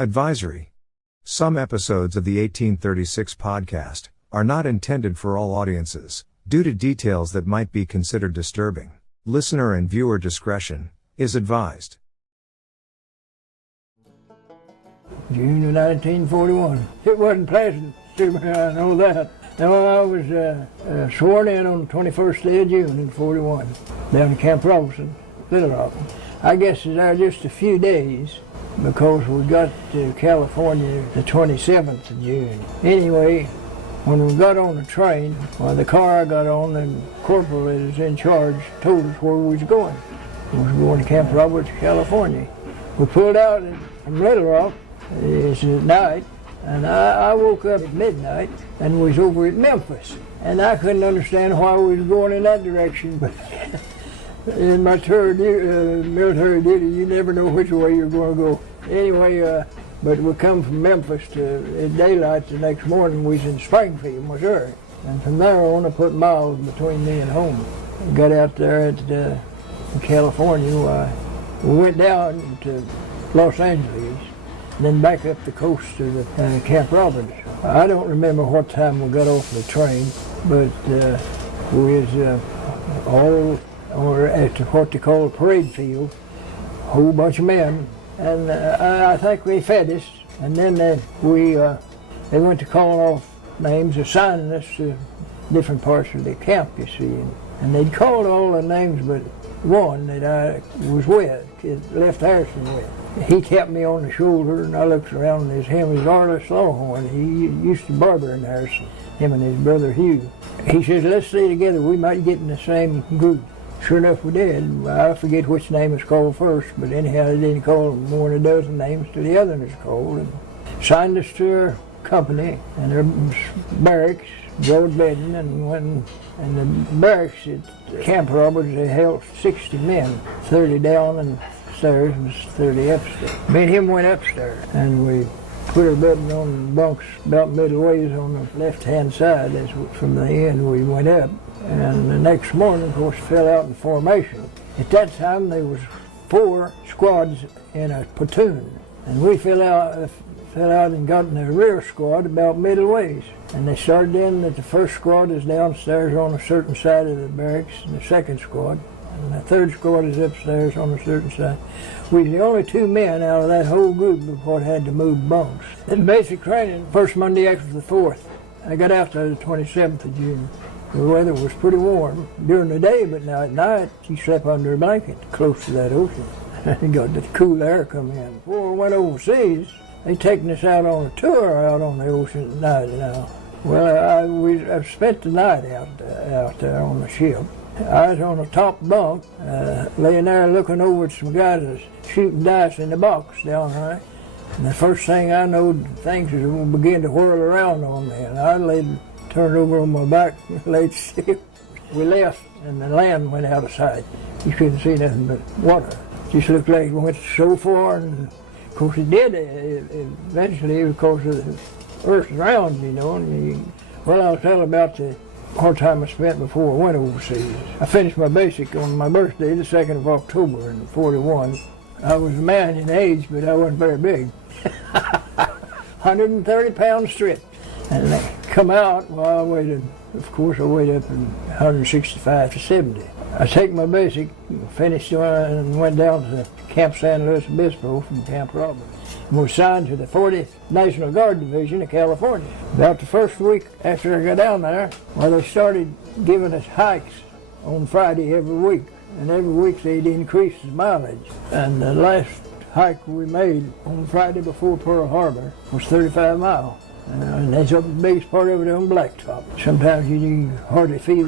Advisory. Some episodes of the 1836 podcast are not intended for all audiences, due to details that might be considered disturbing. Listener and viewer discretion is advised. June of 1941. It wasn't pleasant, I know that. No, I was sworn in on the 21st day of June in 41, down in Camp Robinson, Little Rock. I guess it's there just a few days, because we got to California the 27th of June. Anyway, when we got on the train, the car I got on, the corporal that was in charge told us where we was going. We was going to Camp Roberts, California. We pulled out from Little Rock. It's at night, and I woke up at midnight and was over at Memphis. And I couldn't understand why we was going in that direction, but in my military duty, you never know which way you're going to go. Anyway, but we come from Memphis at daylight the next morning. We was in Springfield, Missouri. And from there on, I put miles between me and home. Got out there in California. We went down to Los Angeles, and then back up the coast to the Camp Roberts. I don't remember what time we got off the train, but we was all at what they call a parade field, a whole bunch of men, and I think they fed us, and then they went to calling off names, assigning us to different parts of the camp, you see, and they'd called all the names but one that I was with, left Harrison with. He tapped me on the shoulder, and I looked around, and it was him, his Arliss Longhorn. He used to barber in Harrison, him and his brother Hugh. He says, let's stay together, we might get in the same group. Sure enough, we did. I forget which name was called first, but anyhow, they didn't call more than a dozen names to the other was called. And signed us to their company and their barracks, broad bedding, and the barracks at Camp Roberts, they held 60 men, 30 down and stairs and 30 upstairs. Me and him went upstairs, and we put our bedding on the bunks about middle ways on the left-hand side. That's from the end we went up. And the next morning, of course, fell out in formation. At that time, there was 4 squads in a platoon, and we fell out and got in the rear squad about middle ways. And they started in that the first squad is downstairs on a certain side of the barracks, and the second squad, and the third squad is upstairs on a certain side. We were the only 2 men out of that whole group of what had to move bunks. In basic training, first Monday after the 4th, I got out there the 27th of June. The weather was pretty warm during the day, but now at night, you slept under a blanket close to that ocean. You got the cool air come in. Before we went overseas, they taken us out on a tour out on the ocean at night now. Well, I spent the night out there on the ship. I was on the top bunk, laying there looking over at some guys shooting dice in the box down there. And the first thing I know, things began to whirl around on me, and I turned over on my back, laid still. We left, and the land went out of sight. You couldn't see nothing but water. Just looked like it went so far, and of course it did eventually because of the earth's round, you know. I'll tell about the hard time I spent before I went overseas. I finished my basic on my birthday, the 2nd of October in 41. I was a man in age, but I wasn't very big. 130 pounds stripped. And they come out, I weighed up in 165 to 70. I take my basic, finished and went down to Camp San Luis Obispo from Camp Roberts. And was signed to the 40th National Guard Division of California. About the first week after I got down there, they started giving us hikes on Friday every week. And every week they'd increase the mileage. And the last hike we made on Friday before Pearl Harbor was 35 miles. And that's up the biggest part of it on blacktop. Sometimes you hardly feel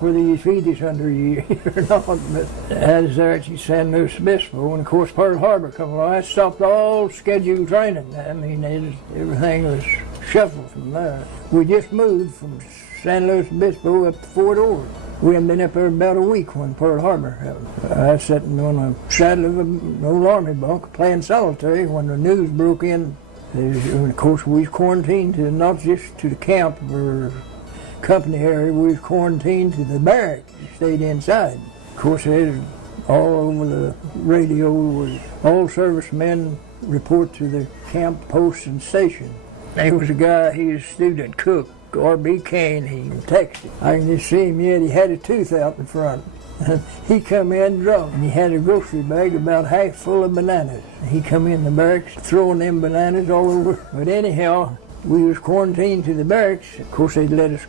whether your feet is under you or not. But I was there at San Luis Obispo, and of course Pearl Harbor come along. I stopped all scheduled training. I mean, everything was shuffled from there. We just moved from San Luis Obispo up to Fort Ord. We hadn't been up there about a week when Pearl Harbor happened. I was sitting on the saddle of an old army bunk playing solitary when the news broke in. And of course, we was quarantined to not just to the camp or company area, we was quarantined to the barracks. We stayed inside. Of course, all over the radio was all servicemen report to the camp, post, and station. There was a guy, he was a student cook, R.B. Kane, he texted. I can just see him yet, he had a tooth out in front. He come in drunk, and he had a grocery bag about half full of bananas. He come in the barracks throwing them bananas all over. But anyhow, we was quarantined to the barracks. Of course, they'd let us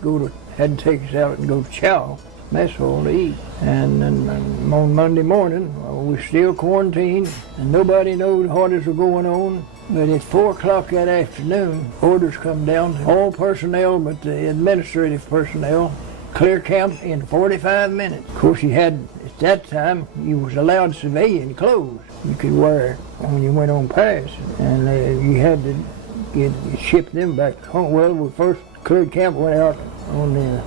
had to take us out and go to chow, mess hall to eat. And on Monday morning, we were still quarantined, and nobody knowed what was going on. But at 4 o'clock that afternoon, orders come down to all personnel but the administrative personnel. Clear camp in 45 minutes. Of course, at that time, you was allowed civilian clothes you could wear when you went on pass. And you had to ship them back home. Well, we first cleared camp, went out on the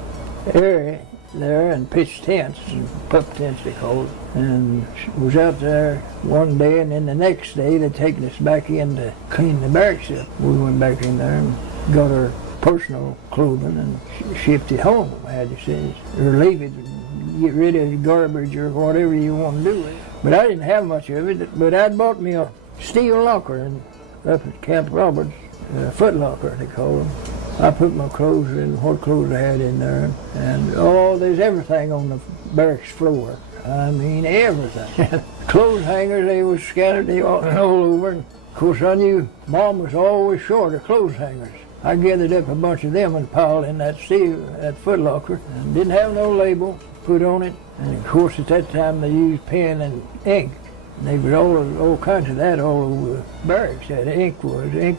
area there and pitched tents, pup tents they called it, and was out there one day, and then the next day they'd taken us back in to clean the barracks up. We went back in there and got our personal clothing and shipped it home, had to say, or leave it, get rid of the garbage or whatever you want to do with it. But I didn't have much of it, but I'd bought me a steel locker up at Camp Roberts, a foot locker they call them. I put my clothes in, what clothes I had in there, and there's everything on the barracks floor. I mean, everything. Clothes hangers, they was scattered all over. And of course, I knew Mom was always short of clothes hangers. I gathered up a bunch of them and piled in that foot locker, and didn't have no label put on it. And of course, at that time they used pen and ink. And they was all kinds of that all over the barracks. That ink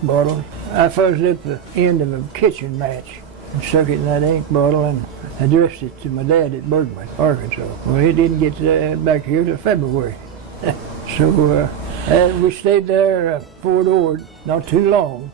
bottles. I fuzzed up the end of a kitchen match and stuck it in that ink bottle and addressed it to my dad at Bergman, Arkansas. Well, he didn't get back here till February. So we stayed there Fort Ord, not too long.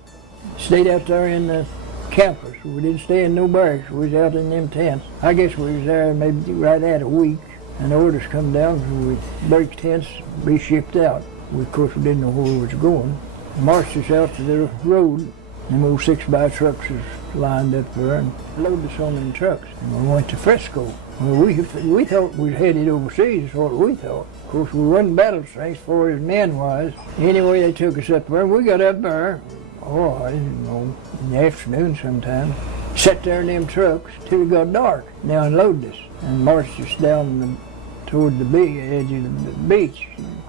Stayed out there in the campus. We didn't stay in no barracks. We was out in them tents. I guess we was there maybe right at a week. And the orders come down, so we'd break tents, be shipped out. Of course, we didn't know where we was going. They marched us out to the road. Them old 6x trucks was lined up there and loaded us on them trucks. And we went to Frisco. Well, we thought we'd headed overseas, is what we thought. Of course, we wasn't battle strength as far as men-wise. Anyway, they took us up there, and we got up there, I didn't know, in the afternoon sometime. Sat there in them trucks till it got dark. Now unloaded us and marched us down toward the big edge of the beach.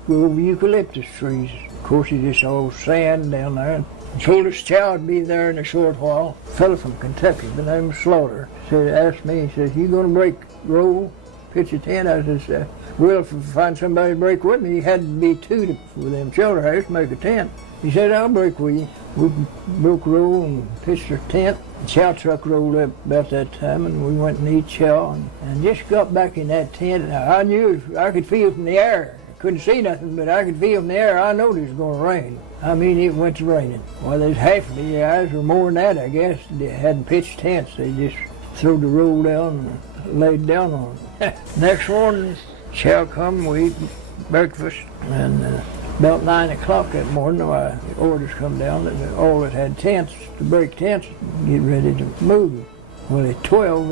Go over eucalyptus trees. Of course, it's just all sand down there. Told us chow would be there in a short while. A fellow from Kentucky, the name of Slaughter, asked me, he says, "You gonna roll, pitch a tent?" I says, "Well, if we find somebody to break with me, you had to be two for them shelter house to make a tent." He said, "I'll break with you." We broke roll and pitched our tent. The chow truck rolled up about that time, and we went and ate chow and just got back in that tent. Now, I knew, I could feel from the air. I couldn't see nothing, but I could feel from the air. I know it was going to rain. I mean, it went to raining. Well, there's half of the guys, or more than that, I guess, they hadn't pitched tents. They just threw the roll down and laid down on it. Next morning, chow come, we ate breakfast, and about 9 o'clock that morning, the orders come down that all that had tents, to break tents, get ready to move. Well, at 12,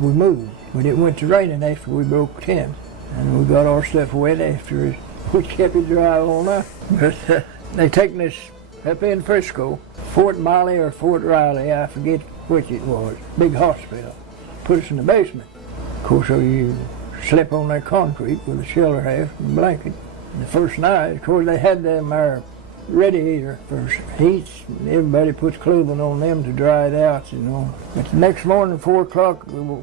we moved, but it went to raining after we broke tents, and we got our stuff wet after we kept it dry all night. But they taken us up in Frisco, Fort Miley or Fort Riley, I forget which it was, big hospital, put us in the basement. Of course, you slept on that concrete with a shelter half and a blanket. The first night, of course, they had them our radiator for heats. Everybody puts clothing on them to dry it out, you know. But the next morning, 4 o'clock, the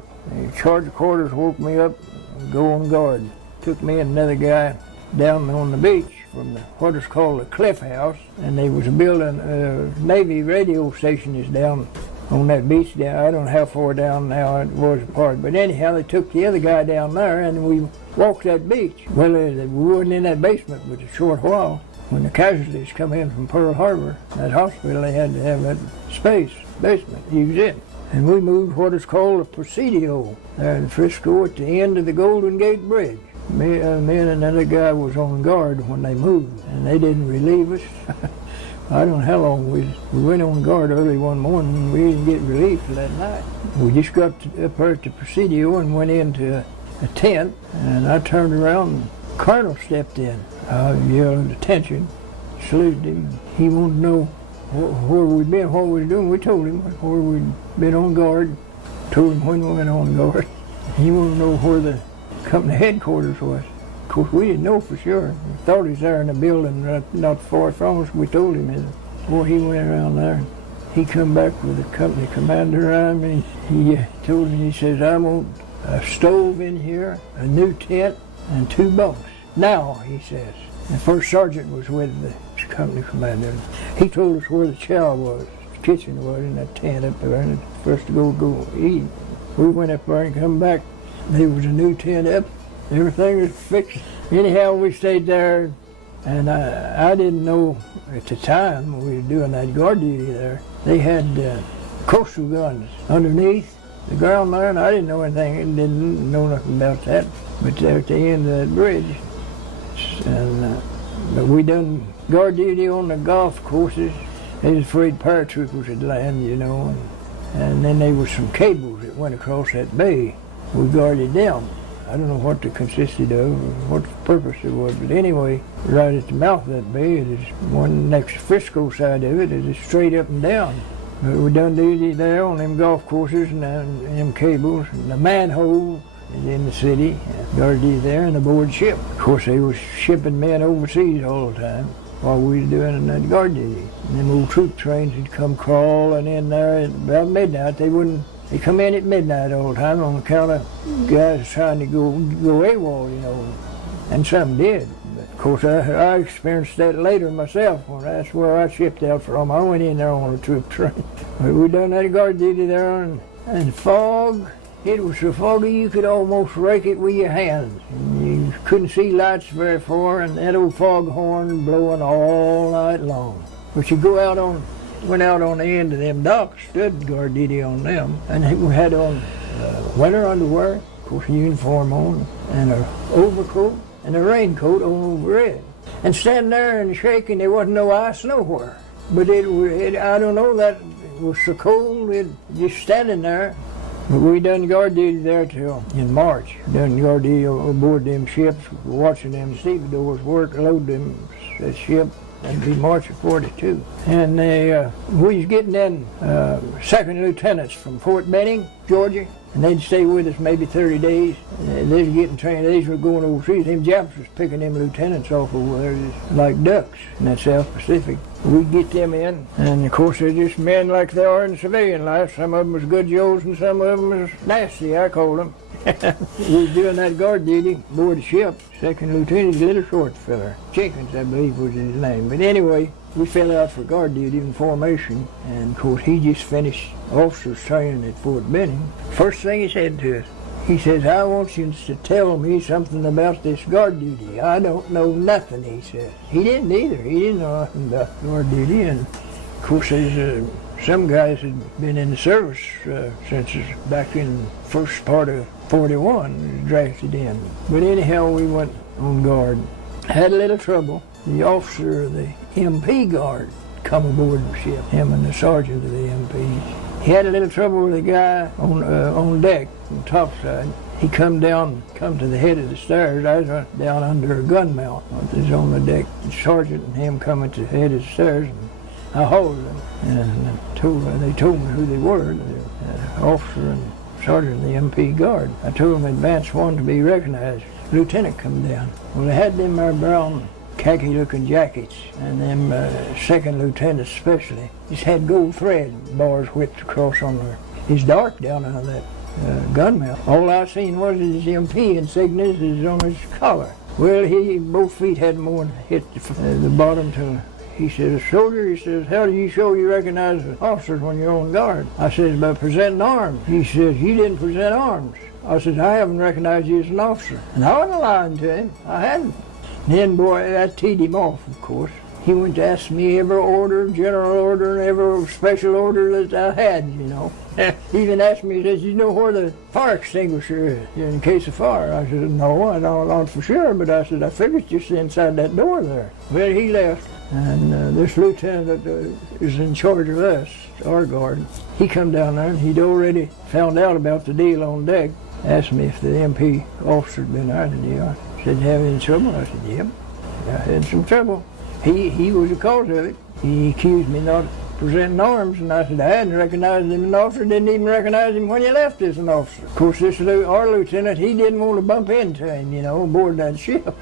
sergeant quarters woke me up and go on guard. Took me and another guy down on the beach from what is called the Cliff House, and they was building a Navy radio station is down on that beach down. I don't know how far down now it was apart, but anyhow, they took the other guy down there, and we walked that beach. Well, we wasn't in that basement but a short while. When the casualties come in from Pearl Harbor, that hospital, they had to have that basement used in. And we moved what is called a Presidio there in Frisco at the end of the Golden Gate Bridge. Me and another guy was on guard when they moved, and they didn't relieve us. I don't know how long we went on guard early one morning, and we didn't get relief till that night. We just got up there at the Presidio and went into a tent, and I turned around and the colonel stepped in. I yelled attention, saluted him. He wanted to know where we'd been, what we were doing. We told him where we'd been on guard, told him when we went on guard. He wanted to know where the company headquarters was. Of course, we didn't know for sure. We thought he was there in the building not far from us. We told him it. Boy, he went around there. He come back with the company commander around me. He told me, he says, I want a stove in here, a new tent, and 2 bunks. Now, he says. The first sergeant was with the company commander. He told us where the chow was, the kitchen was in that tent up there, and for us to go eat. We went up there and come back. There was a new tent up. Everything was fixed. Anyhow, we stayed there, and I didn't know at the time when we were doing that guard duty there, they had coastal guns underneath the ground there, and I didn't know anything, didn't know nothing about that. But they're at the end of that bridge. And but we done guard duty on the golf courses. They was afraid paratroopers would land, you know. And then there was some cables that went across that bay. We guarded them. I don't know what they consisted of or what the purpose it was, but anyway, right at the mouth of that bay, it is one next to Frisco side of it, it is straight up and down. But we done duty there on them golf courses and them cables, and the manhole is in the city, guard duty there, and aboard ship. Of course, they was shipping men overseas all the time while we was doing that guard duty. And them old troop trains would come crawling in there at about midnight. They come in at midnight all the time on account of guys trying to go AWOL, you know, and some did. But of course, I experienced that later myself. When that's where I shipped out from. I went in there on a troop train. But we done that guard duty there, and fog. It was so foggy you could almost rake it with your hands. And you couldn't see lights very far, and that old foghorn blowing all night long. But you went out on the end of them docks, stood guard duty on them, and we had on winter underwear, of course a uniform on, and an overcoat, and a raincoat on over it. And standing there and shaking, there wasn't no ice nowhere. But I don't know, that it was so cold, just standing there. But we done guard duty there till in March. Done guard duty aboard them ships, watching them stevedores work, load them ship. That'd be March of '42. And we was getting in second lieutenants from Fort Benning, Georgia, and they'd stay with us maybe 30 days. They was getting trained. They were going overseas. Them Japs was picking them lieutenants off over there just like ducks in that South Pacific. We'd get them in, and of course they're just men like they are in civilian life. Some of them was good Joes and some of them was nasty, I call them. We was doing that guard duty aboard the ship. Second lieutenant, little short feller. Jenkins, I believe, was his name. But anyway, we fell out for guard duty in formation, and of course he just finished officers training at Fort Benning. First thing he said to us, he says, I want you to tell me something about this guard duty. I don't know nothing, he says. He didn't either. He didn't know nothing about guard duty, and of course there's some guys had been in the service since back in first part of '41, drafted in. But anyhow, we went on guard. Had a little trouble. The officer of the MP guard come aboard the ship, him and the sergeant of the MPs. He had a little trouble with a guy on deck, on the top side. He come to the head of the stairs. I was down under a gun mount. I was on the deck. The sergeant and him coming to the head of the stairs. And I hauled them, and they told me who they were, the officer and sergeant of the MP guard. I told them advance one to be recognized. Lieutenant come down. Well, they had them brown khaki-looking jackets, and them second lieutenants especially just had gold thread bars whipped across on there. It's dark down under that gun mount. All I seen was his MP insignias is on his collar. Well, both feet had more than hit the bottom to. He says, soldier, he says, how do you show you recognize the officers when you're on guard? I says, by presenting arms. He says, you didn't present arms. I says, I haven't recognized you as an officer. And I wasn't lying to him. I hadn't. Then, boy, that teed him off, of course. He went to ask me every order, general order, and every special order that I had, you know. He even asked me, he says, you know where the fire extinguisher is in case of fire? I said, no, I don't know for sure, but I said, I figured it's just inside that door there. Well, he left. And this lieutenant that is in charge of us, our guard, he come down there and he'd already found out about the deal on deck. Asked me if the MP officer had been out of the deal. I said, have any trouble? I said, yep, I had some trouble. He was the cause of it. He accused me not presenting arms, and I said I hadn't recognized him as an officer, didn't even recognize him when he left as an officer. Of course, our lieutenant, he didn't want to bump into him, aboard that ship.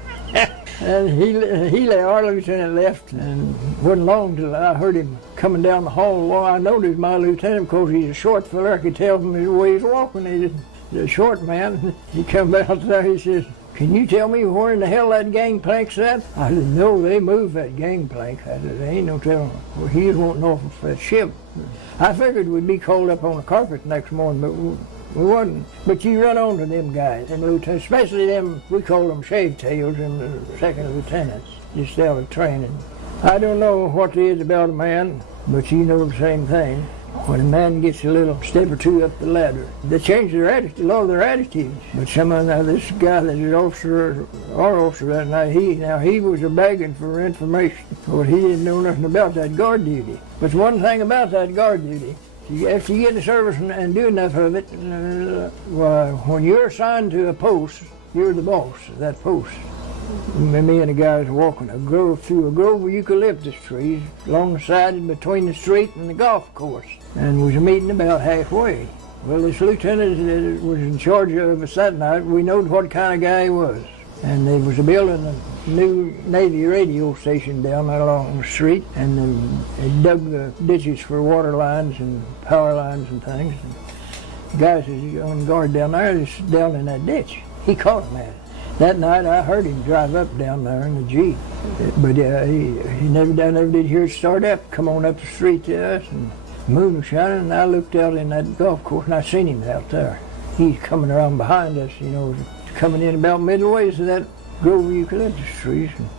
And our lieutenant left, and wasn't long till I heard him coming down the hall. Well, I noticed my lieutenant, because he's a short fella, I could tell from the way he's walking. He's a short man. He come out there, he says, "Can you tell me where in the hell that gangplank's at?" I said, "No, they moved that gangplank." I said, "There ain't no telling." Well, he was wanting off of that ship. I figured we'd be called up on the carpet next morning, but we wasn't. But you run on to them guys, and lieutenants, especially them, we call them shave tails, and the second lieutenants, just out of training. I don't know what it is about a man, but you know the same thing. When a man gets a little step or two up the ladder, they change their attitude, a lot of their attitudes. But this guy that is our officer that night, he was a begging for information. Well, he didn't know nothing about that guard duty. But one thing about that guard duty, after you get in the service and do enough of it, when you're assigned to a post, you're the boss of that post. Me and the guys walking through a grove of eucalyptus trees along the side between the street and the golf course, and was meeting about halfway. Well, this lieutenant that was in charge of us that night, we knowed what kind of guy he was, and they was building a new Navy radio station down there along the street, and they dug the ditches for water lines and power lines and things. And the guys is on guard down there, is down in that ditch. He caught him at it. That night I heard him drive up down there in the Jeep, but he never did hear it start up, come on up the street to us, and the moon was shining, and I looked out in that golf course, and I seen him out there. He's coming around behind us, coming in about midway to that grove of eucalyptus trees, and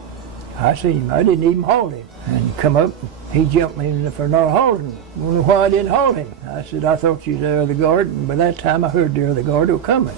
I seen him. I didn't even haul him, and come up, he jumped me for not hauling him. I wonder why I didn't haul him. I said, "I thought you was the other guard," and by that time I heard the other guard were coming.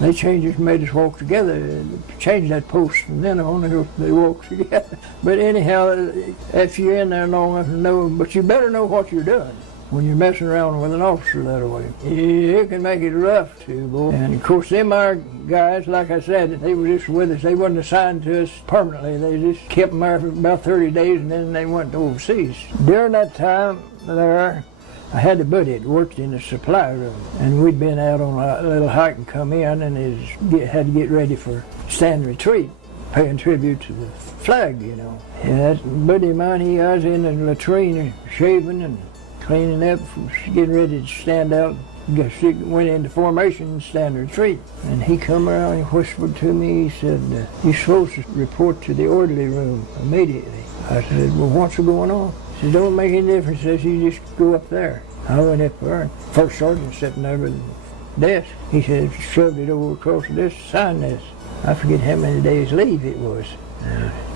They changed us, made us walk together, changed that post, and then on they walked together. But anyhow, if you're in there long enough to know, but you better know what you're doing when you're messing around with an officer that way. It can make it rough too, boy. And of course, them our guys, like I said, they were just with us. They wasn't assigned to us permanently. They just kept them there for about 30 days, and then they went overseas. During that time there, I had a buddy that worked in the supply room, and we'd been out on a little hike and come in, and had to get ready for stand retreat, paying tribute to the flag, And that buddy of mine, he was in the latrine shaving and cleaning up, getting ready to stand out. Went into formation and stand retreat. And he come around and whispered to me, he said, "You're supposed to report to the orderly room immediately." I said, "Well, what's going on?" He said, "Don't make any difference," says, "you just go up there." I went up there, first sergeant sitting there with the desk. He said, shoved it over across the desk, sign this. I forget how many days leave it was.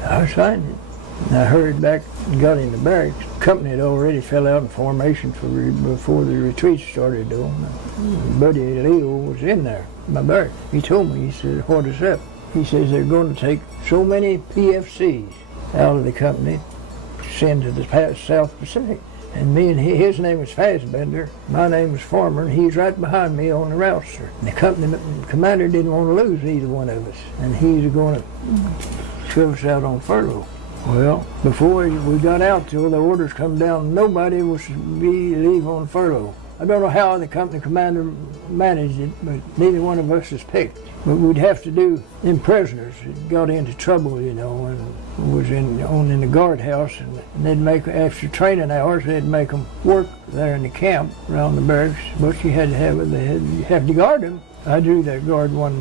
I signed it. And I hurried back and got in the barracks. The company had already fell out in formation before the retreat started, though. My buddy Leo was in there, my barracks. He told me, he said, "What is up?" He says, "They're going to take so many PFCs out of the company, send to the South Pacific." And me and his name was Fassbender, my name was Farmer, and he's right behind me on the roster. And the company commander didn't want to lose either one of us, and he's going to shove us out on furlough. Well, before we got out till the orders come down, nobody was to leave on furlough. I don't know how the company commander managed it, but neither one of us was picked. But we'd have to do them prisoners that got into trouble, and was in the guardhouse, and they'd make, after training hours, they'd make them work there in the camp around the barracks. But you had to have to guard them. I drew that guard one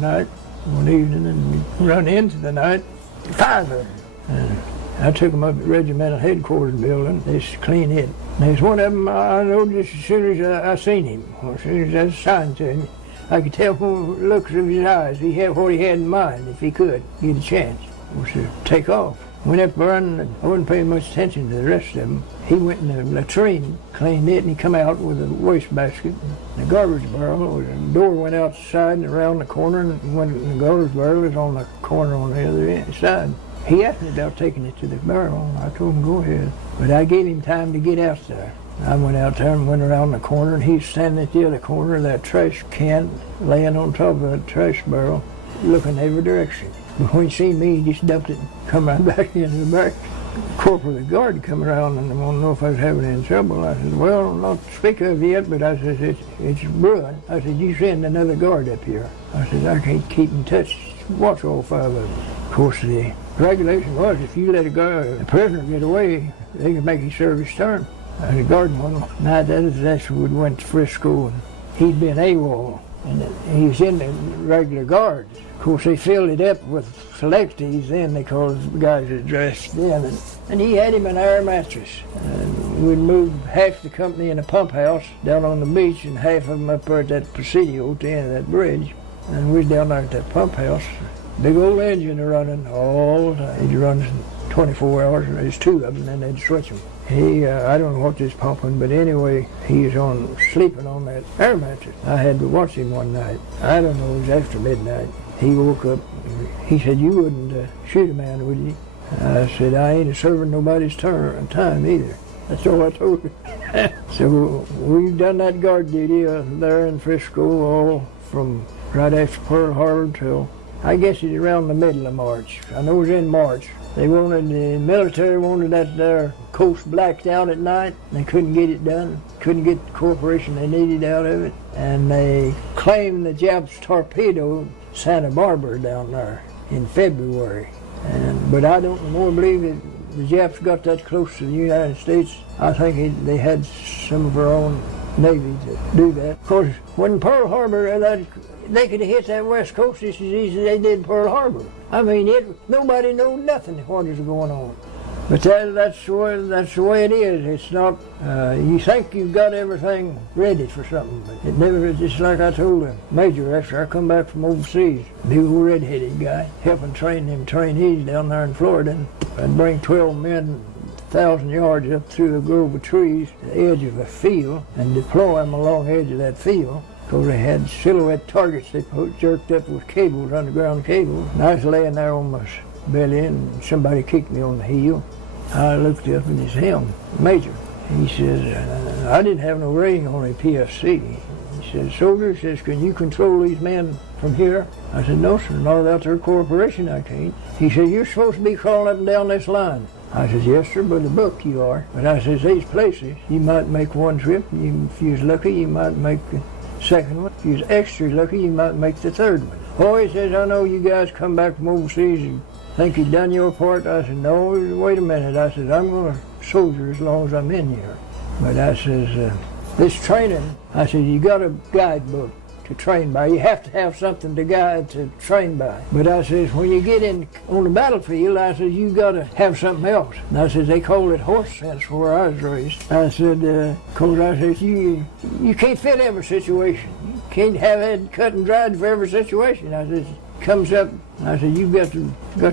evening, and we run into the night, 5 of them. And I took them up at regimental headquarters building. They clean it. There's one of them I know just as soon as I seen him, or as soon as I signed to him. I could tell from the looks of his eyes he had what he had in mind, if he could get a chance, was to take off. Went up there, and I wasn't paying much attention to the rest of them. He went in the latrine, cleaned it, and he come out with a wastebasket and a garbage barrel. The door went outside and around the corner, and the garbage barrel was on the corner on the other side. He asked me about taking it to the barrel. I told him, "Go ahead." But I gave him time to get out there. I went out there and went around the corner, and he's standing at the other corner of that trash can, laying on top of that trash barrel, looking every direction. But when he seen me, he just dumped it and come right back into the barracks. corporal of the guard come around and want to know if I was having any trouble. I said, well, not to speak of yet, but I said, it's brewing. I said, you send another guard up here. I said, I can't keep in touch, watch all 5 of them. Of course, the regulation was if you let a prisoner get away, they could make him serve his term. I was a guard one night, that's when we went to Frisco, and he'd been AWOL, and he was in the regular guards. Of course, they filled it up with selectees then, they called the guys that dressed then, and he had him an air mattress. And we'd moved half the company in a pump house down on the beach and half of them up there at that Presidio at the end of that bridge. And we was down there at that pump house. Big old engine running all the time. He'd run 24 hours, and there's 2 of them, and they'd switch them. I don't know what this pumping, but anyway, he was sleeping on that air mattress. I had to watch him one night. I don't know, it was after midnight. He woke up, he said, you wouldn't shoot a man, would you? I said, I ain't serving nobody's time either. That's all I told him. So we've done that guard duty there in Frisco all from right after Pearl Harbor till, I guess it's around the middle of March. I know it was in March. The military wanted that there coast blacked out at night. They couldn't get it done. Couldn't get the corporation they needed out of it. And they claimed the Japs torpedoed Santa Barbara down there in February. But I don't more believe that the Japs got that close to the United States. I think they had some of our own Navy to do that. Of course, when Pearl Harbor, they could have hit that West Coast just as easy as they did Pearl Harbor. I mean, nobody knew nothing what was going on. But that's the way it is. It's not, you think you've got everything ready for something, but it never is. Just like I told the Major after I come back from overseas, big old red-headed guy, helping train them trainees down there in Florida. And I'd bring 12 men 1,000 yards up through a grove of trees to the edge of a field and deploy them along the edge of that field. Because they had silhouette targets they jerked up with cables, underground cables. And I was laying there on my belly and somebody kicked me on the heel. I looked up in his helm, Major. He says, I didn't have no rating on a PFC. He says, soldier, says, can you control these men from here? I said, no, sir, not without their cooperation I can't. He said, you're supposed to be crawling up and down this line. I says, yes, sir, by the book you are. But I says, these places, you might make one trip. If you was lucky, you might make the second one. If you was extra lucky, you might make the third one. Oh, he says, I know you guys come back from overseas and think you done your part. I said, no, wait a minute. I said, I'm going to soldier as long as I'm in here. But I says, this training, I said, you got a guidebook to train by. You have to have something to guide to train by. But I says, when you get in on the battlefield, I says, you got to have something else. And I says, they call it horse sense where I was raised. I said, cause I says, you can't fit every situation. You can't have it cut and dried for every situation. I says, comes up, I said, you've got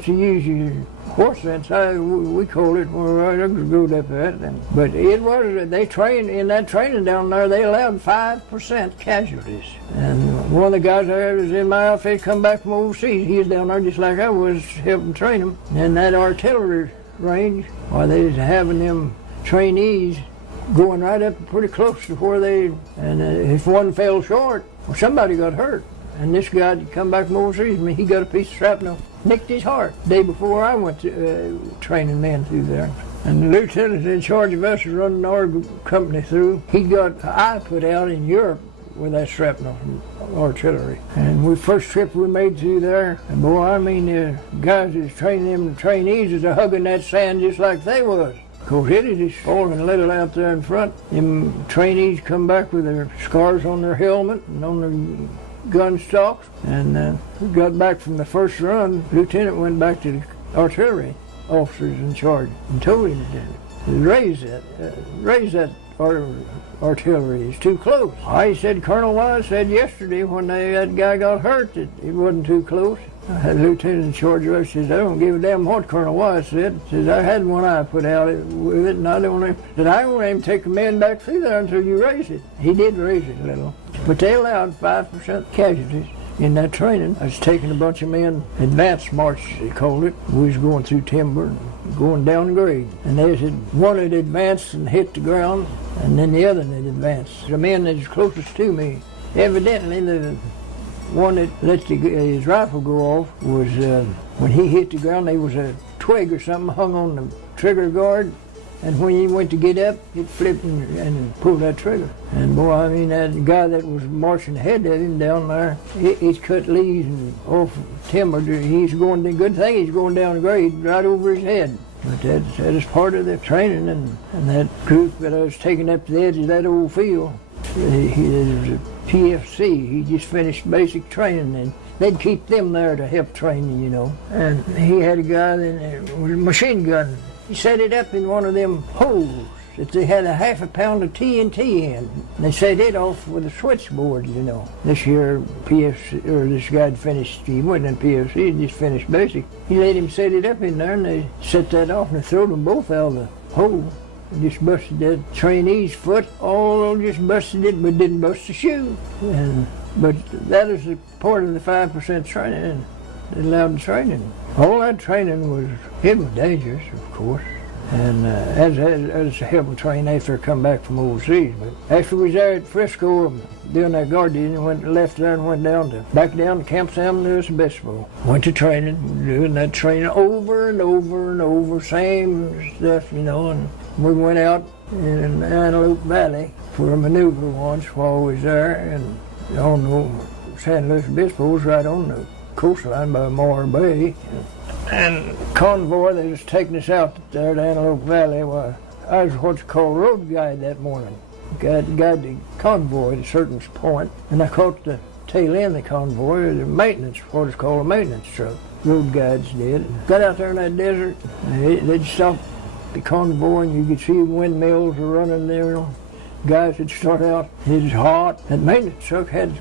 to use your horse sense. We call it, well, I grew up at that. But it was, they trained, in that training down there, they allowed 5% casualties. And one of the guys there was in my outfit come back from overseas. He was down there just like I was, helping train him. And that artillery range, while they was having them trainees going right up pretty close to where and if one fell short, well, somebody got hurt. And this guy that come back from overseas, he got a piece of shrapnel, nicked his heart. The day before I went to training men through there. And the lieutenant in charge of us was running our company through. He got an eye put out in Europe with that shrapnel from artillery. And the first trip we made through there, and boy, I mean, the guys that was training them trainees was hugging that sand just like they was. Of course, it is just falling a little out there in front. Them trainees come back with their scars on their helmet and on their gun stocks, and we got back from the first run. Lieutenant went back to the artillery officers in charge and told him to raise that artillery. It's too close. I said, Colonel Wise said yesterday when that guy got hurt that it wasn't too close. I had a lieutenant in charge of it. Says, I don't give a damn what Colonel Wise said. Says, I had one eye put out with it, and I won't even take a man back through there until you raise it. He did raise it a little. But they allowed 5% casualties in that training. I was taking a bunch of men, advance march, they called it. We was going through timber and going down grade. And they said one had advanced and hit the ground, and then the other had advanced. The man that was closest to me, evidently the one that let his rifle go off was, when he hit the ground, there was a twig or something hung on the trigger guard, and when he went to get up, he'd flip and pull that trigger. And boy, I mean, that guy that was marching ahead of him down there, he's cut leaves and off timber. He's going, the good thing he's going down grade right over his head. But that is part of the training, and that group that I was taking up to the edge of that old field, he was a PFC. He just finished basic training, and they'd keep them there to help train you, you know. And he had a guy that was a machine gun. He set it up in one of them holes that they had a half a pound of TNT in. And they set it off with a switchboard, you know. This year, PFC, or this guy'd finished, he wasn't in PFC, he just finished basic. He let him set it up in there, and they set that off, and they threw them both out of the hole. And just busted that trainee's foot, all just busted it, but didn't bust the shoe. But that is a part of the 5% training. They allowed the training. All that training was dangerous, of course. And as a helping train after I come back from overseas. But after we was there at Frisco doing that guard duty, and left there and went back down to Camp San Luis Obispo. Went to training, doing that training over and over and over, same stuff, you know. And we went out in Antelope Valley for a maneuver once while we was there, and on the San Luis Obispo was right on the coastline by Moore Bay. And convoy that was taking us out there to Antelope Valley, well, I was what's called road guide that morning. Guide the convoy at a certain point, and I caught the tail end of the convoy, the maintenance, what is called a maintenance truck. Road guides did. Got out there in that desert, they'd stop the convoy, and you could see windmills were running there. Guys would start out, it was hot. That maintenance truck had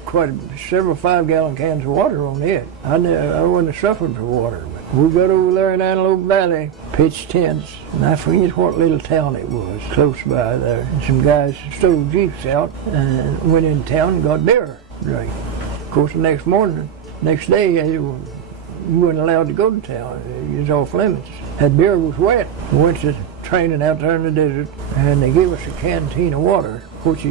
several 5-gallon cans of water on it. I wasn't suffering for water. But we got over there in Antelope Valley, pitched tents, and I forget what little town it was, close by there. And some guys stole jeeps out and went in town and got beer to drink. Of course, the next day, you weren't allowed to go to town. It was off limits. That beer was wet. We went to training out there in the desert, and they gave us a canteen of water, which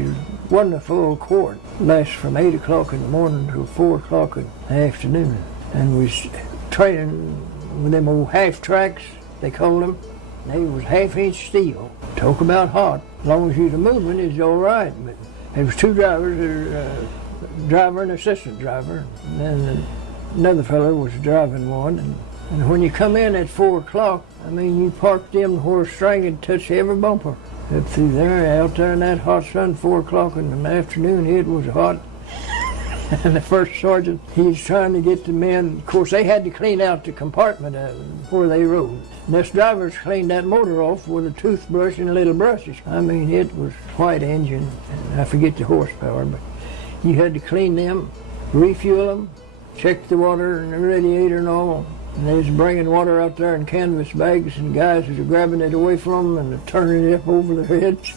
wasn't a full quart. Lasts from 8 o'clock in the morning till 4 o'clock in the afternoon. And we was training with them old half tracks, they called them. They was 1/2-inch steel. Talk about hot. As long as you was moving, it's all right. But there was 2 drivers, a driver and assistant driver, and then another fellow was driving one. And when you come in at 4 o'clock, I mean, you parked them where a string and touch every bumper. Up through there, out there in that hot sun, 4 o'clock in the afternoon, it was hot. And the first sergeant, he was trying to get the men, of course, they had to clean out the compartment where they rode. And us drivers cleaned that motor off with a toothbrush and little brushes. I mean, it was white engine, and I forget the horsepower, but you had to clean them, refuel them, check the water and the radiator and all. And they was bringing water out there in canvas bags, and guys was grabbing it away from them and turning it up over their heads.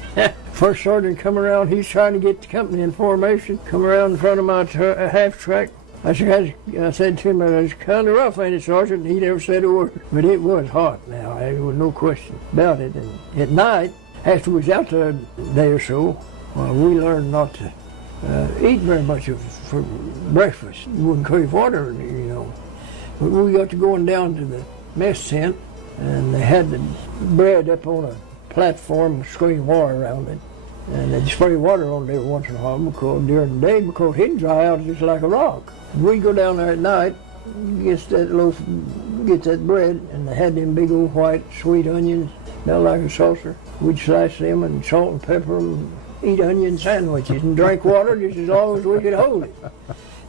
First sergeant come around, he's trying to get the company in formation, come around in front of my half track. I said to him, it's kind of rough, ain't it, Sergeant? He never said a word. But it was hot now, there was no question about it. And at night, after we was out there a day or so, well, we learned not to eat very much for breakfast. We wouldn't crave water, you know. But we got to going down to the mess tent, and they had the bread up on a platform with screen wire around it. And they'd spray water on it every once in a while during the day because it'd dry out just like a rock. We'd go down there at night, get that bread, and they had them big old white sweet onions, about like a saucer. We'd slice them and salt and pepper them, eat onion sandwiches, and drink water just as long as we could hold it.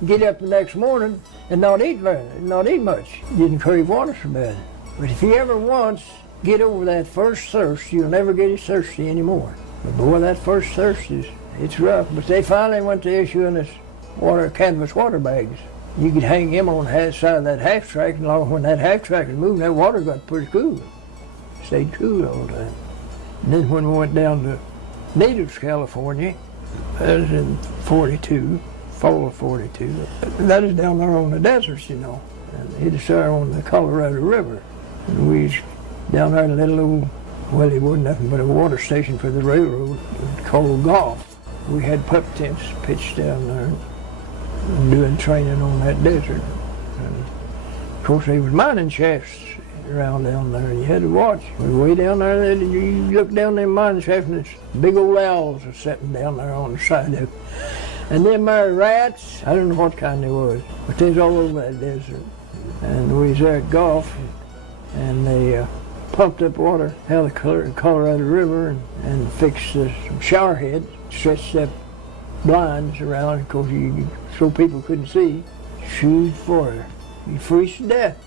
Get up the next morning and not eat much. Didn't crave water so bad. But if you ever once get over that first thirst, you'll never get as thirsty anymore. But boy, that first thirst it's rough. But they finally went to issuing us canvas water bags. You could hang them on the side of that half track, and when that half track was moving, that water got pretty cool. Stayed cool all the time. And then when we went down to Natives, California, that was in 42. Fall of 42. That is down there on the deserts, you know. And it is there on the Colorado River. And we was down there in a little old, well, it wasn't nothing but a water station for the railroad called Golf. We had pup tents pitched down there doing training on that desert. And of course, there was mining shafts around down there. You had to watch. Way down there, you look down them mine shafts, and it's big old owls are sitting down there on the side of it. And them there rats, I don't know what kind they was, but they was all over that desert. And we was there at golf, and they pumped up water out of the Colorado River and fixed some shower heads, stretched up blinds around, of course, so people couldn't see. Shoot for her. You freeze to death.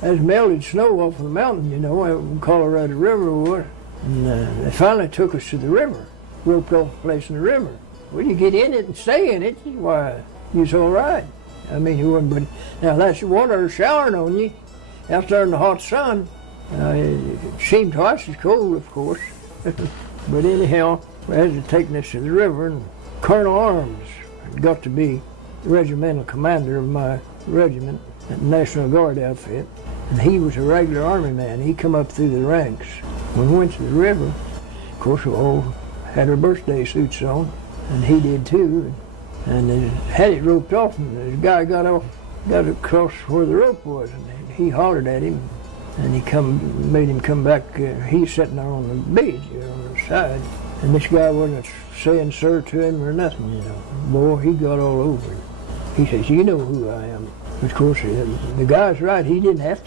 There's melted snow off the mountain, you know, out in Colorado River was. And they finally took us to the river, roped off a place in the river. Well, you get in it and stay in it, why, you's all right. I mean, you wouldn't, but now that's water showering on you out there in the hot sun. It seemed twice as cold, of course. But anyhow, as they're taking us to the river, and Colonel Arms got to be the regimental commander of my regiment, at the National Guard outfit, and he was a regular Army man. He come up through the ranks. When we went to the river, of course, we all had our birthday suits on, and he did too. And they had it roped off, and the guy got across where the rope was, and he hollered at him, and made him come back. He's sitting there on the beach, on the side, and this guy wasn't saying sir to him or nothing, you know. Boy, he got all over him. He says, you know who I am. Of course, the guy's right. He didn't have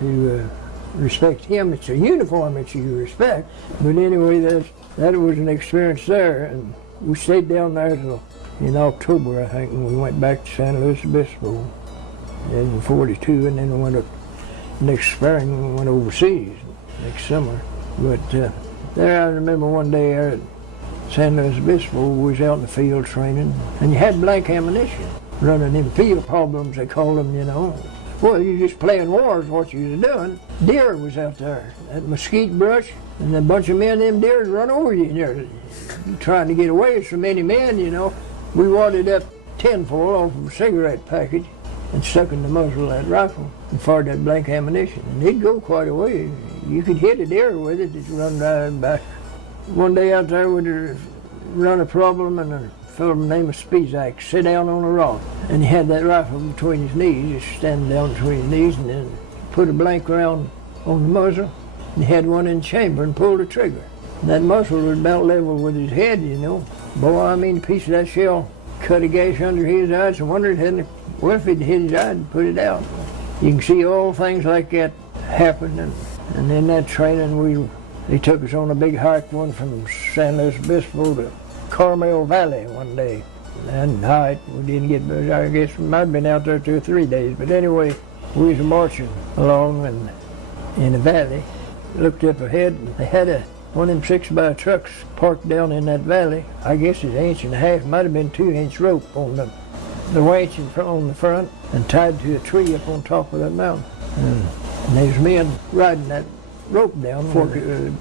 to respect him. It's a uniform that you respect. But anyway, that was an experience there, and we stayed down there till in October, I think, and we went back to San Luis Obispo in '42, and then we went up next spring. We went overseas next summer. But there, I remember one day there at San Luis Obispo, we was out in the field training, and you had blank ammunition, running them field problems, they call them, you know. Well, you're just playing wars, what you was doing. Deer was out there, that mesquite brush, and a bunch of men, them deer run over you, and you're trying to get away from many men, you know. We wadded up tinfoil off of a cigarette package and stuck in the muzzle of that rifle and fired that blank ammunition. And it'd go quite a way. You could hit a deer with it, it'd run right back. One day out there, we'd run a problem, and a fellow named Spizak sit down on a rock, and he had that rifle between his knees, just standing down between his knees, and then put a blank round on the muzzle, and he had one in the chamber and pulled the trigger. And that muzzle was about level with his head, you know. Boy, I mean, a piece of that shell cut a gash under his eyes, and wondered if it hit his eye and put it out. You can see all things like that happen, and in that training, they took us on a big hike, one from San Luis Obispo to Carmel Valley one day. That night, we didn't get, I guess we might have been out there 2 or 3 days, but anyway, we was marching along and in the valley, looked up ahead, and they had one of them 6x trucks parked down in that valley. I guess it's 1.5 inches, might have been 2-inch rope on the winch on the front and tied to a tree up on top of that mountain. And there's men riding that rope down for a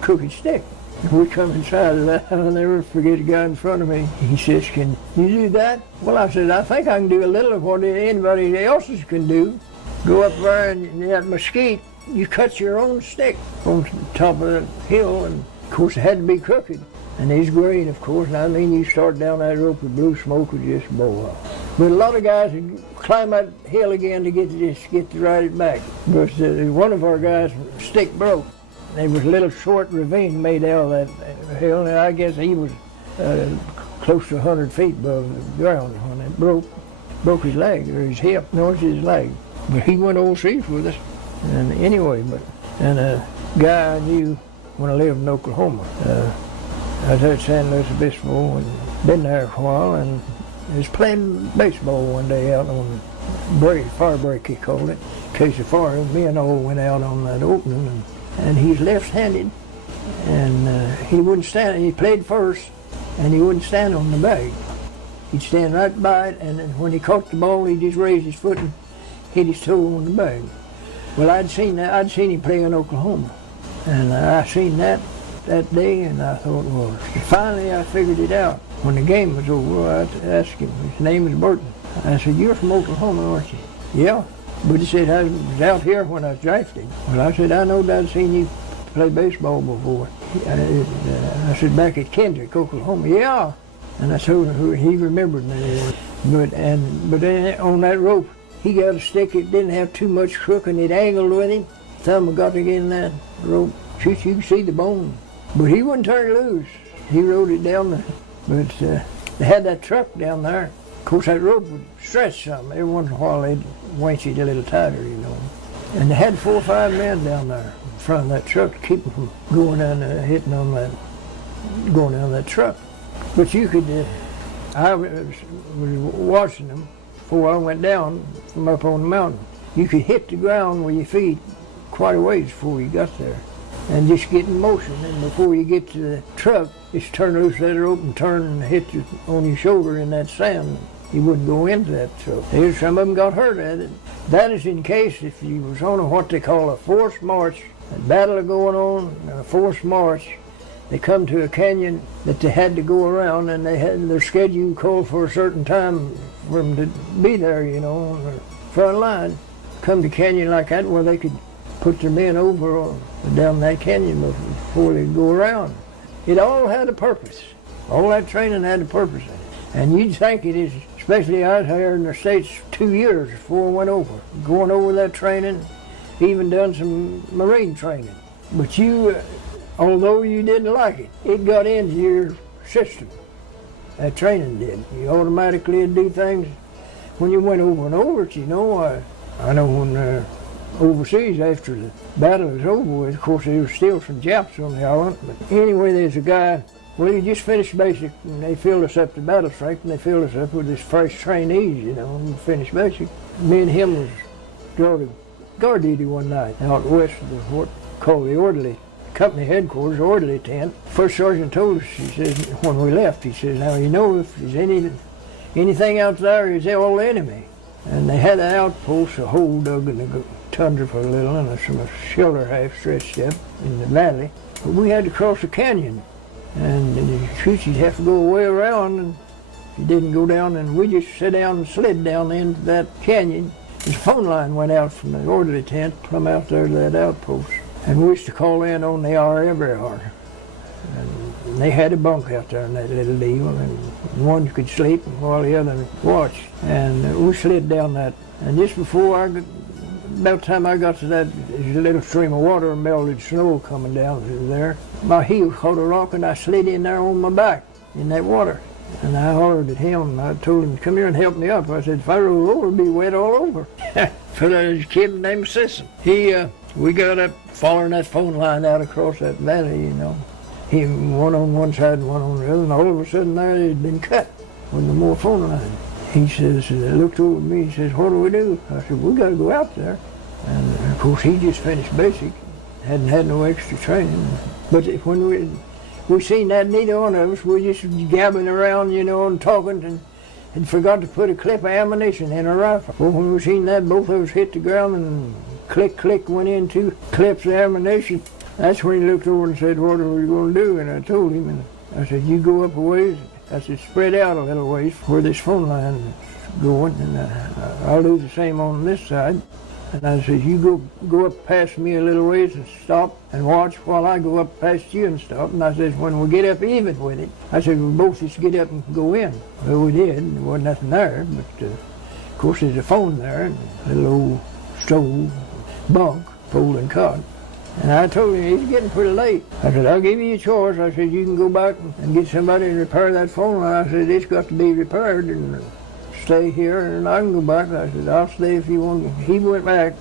crooked stick. We come inside of that, I'll never forget a guy in front of me. He says, can you do that? Well, I said, I think I can do a little of what anybody else can do. Go up there and that mesquite, you cut your own stick on top of the hill, and of course it had to be crooked. And it's green, of course, and I mean, you start down that rope with blue smoke would just blow up. But a lot of guys would climb that hill again to get to ride it back. But one of our guys' stick broke. There was a little short ravine made out of that hill, and I guess he was close to 100 feet above the ground when it broke his leg, or his hip. No, it's his leg. But he went overseas with us. And anyway, and a guy I knew when I lived in Oklahoma, I was at San Luis Obispo and been there for a while, and was playing baseball one day out on fire break, he called it, in case of fire. Me and all went out on that opening, and he's left-handed, and he wouldn't stand. He played first, and he wouldn't stand on the bag. He'd stand right by it, and then when he caught the ball, he just raised his foot and hit his toe on the bag. Well, I'd seen him play in Oklahoma, and I seen that day, and I thought, well, finally I figured it out. When the game was over, I asked him, his name was Burton. I said, you're from Oklahoma, aren't you? Yeah. But he said, I was out here when I was drafted. Well, I said, I know I'd seen you play baseball before. I said, back at Kendrick, Oklahoma. Yeah. And I told him he remembered me. But on that rope, he got a stick. It didn't have too much crook, and it angled with him. thumb got to get in that rope. Shoot, you could see the bone. But he wouldn't turn it loose. He rode it down there. But they had that truck down there. Of course, that rope would stretch some. Every once in a while, they'd winch it a little tighter, you know. And they had 4 or 5 men down there in front of that truck to keep them from going down there, hitting on that, going down that truck. But you could, I was watching them before I went down from up on the mountain. You could hit the ground with your feet quite a ways before you got there. And just get in motion, and before you get to the truck, just turn loose that rope and turn and hit you on your shoulder in that sand. You wouldn't go into that truck. There's some of them got hurt at it. That is in case if you was on what they call a forced march, a battle going on, and a forced march, they come to a canyon that they had to go around, and they had their schedule called for a certain time for them to be there, you know, on the front line. Come to a canyon like that where they could put their men over down that canyon before they go around. It all had a purpose. All that training had a purpose in it. And you'd think it is, especially out here in the States 2 years before I went over. Going over that training, even done some Marine training. But you, although you didn't like it, it got into your system. That training did. You automatically do things when you went over and over it, you know. I know when overseas after the battle was over with, of course there was still some Japs on the island, but anyway there's a guy, well he just finished basic and they filled us up to battle strength and they filled us up with his fresh trainees, you know, and finished basic. Me and him was drove to guard duty one night out west of the, what called the orderly company headquarters, orderly tent. First sergeant told us, he says, when we left, he says, now you know if there's anything out there, is all enemy. And they had an outpost, a hole dug in the tundra for a little, and some shelter half stretched up in the valley. But we had to cross a canyon, and you'd have to go way around, and if you didn't go down, and we just sat down and slid down into that canyon. The phone line went out from the orderly tent, plumb out there to that outpost, and we used to call in on the hour every hour. And they had a bunk out there in that little deal, and one could sleep while the other watched. And we slid down that, and just before about the time I got to that, there's a little stream of water and melted snow coming down through there. My heel caught a rock and I slid in there on my back in that water. And I hollered at him and I told him, come here and help me up. I said, if I roll over, it'll be wet all over. So there's a kid named Sisson. We got up following that phone line out across that valley, you know. He, one on one side and one on the other, and all of a sudden there it had been cut with no more phone line. He says, looked over at me, he says, what do we do? I said, we got to go out there. And of course he just finished basic, hadn't had no extra training. But when we seen that, neither one of us, we just gabbing around, you know, and talking, and forgot to put a clip of ammunition in our rifle. Well, when we seen that, both of us hit the ground and click, click went in 2 clips of ammunition. That's when he looked over and said, what are we going to do? And I told him, and I said, you go up a ways. I said, spread out a little ways where this phone line is going, and I'll do the same on this side. And I said, you go up past me a little ways and stop and watch while I go up past you and stop. And I said, when we get up even with it, I said, we both just get up and go in. Well, we did. There wasn't nothing there, but of course there's a phone there and a little old stove, bunk, folding cot. And I told him, he's getting pretty late. I said, I'll give you a choice. I said, you can go back and get somebody to repair that phone line. I said, it's got to be repaired and stay here, and I can go back. I said, I'll stay if you want. He went back.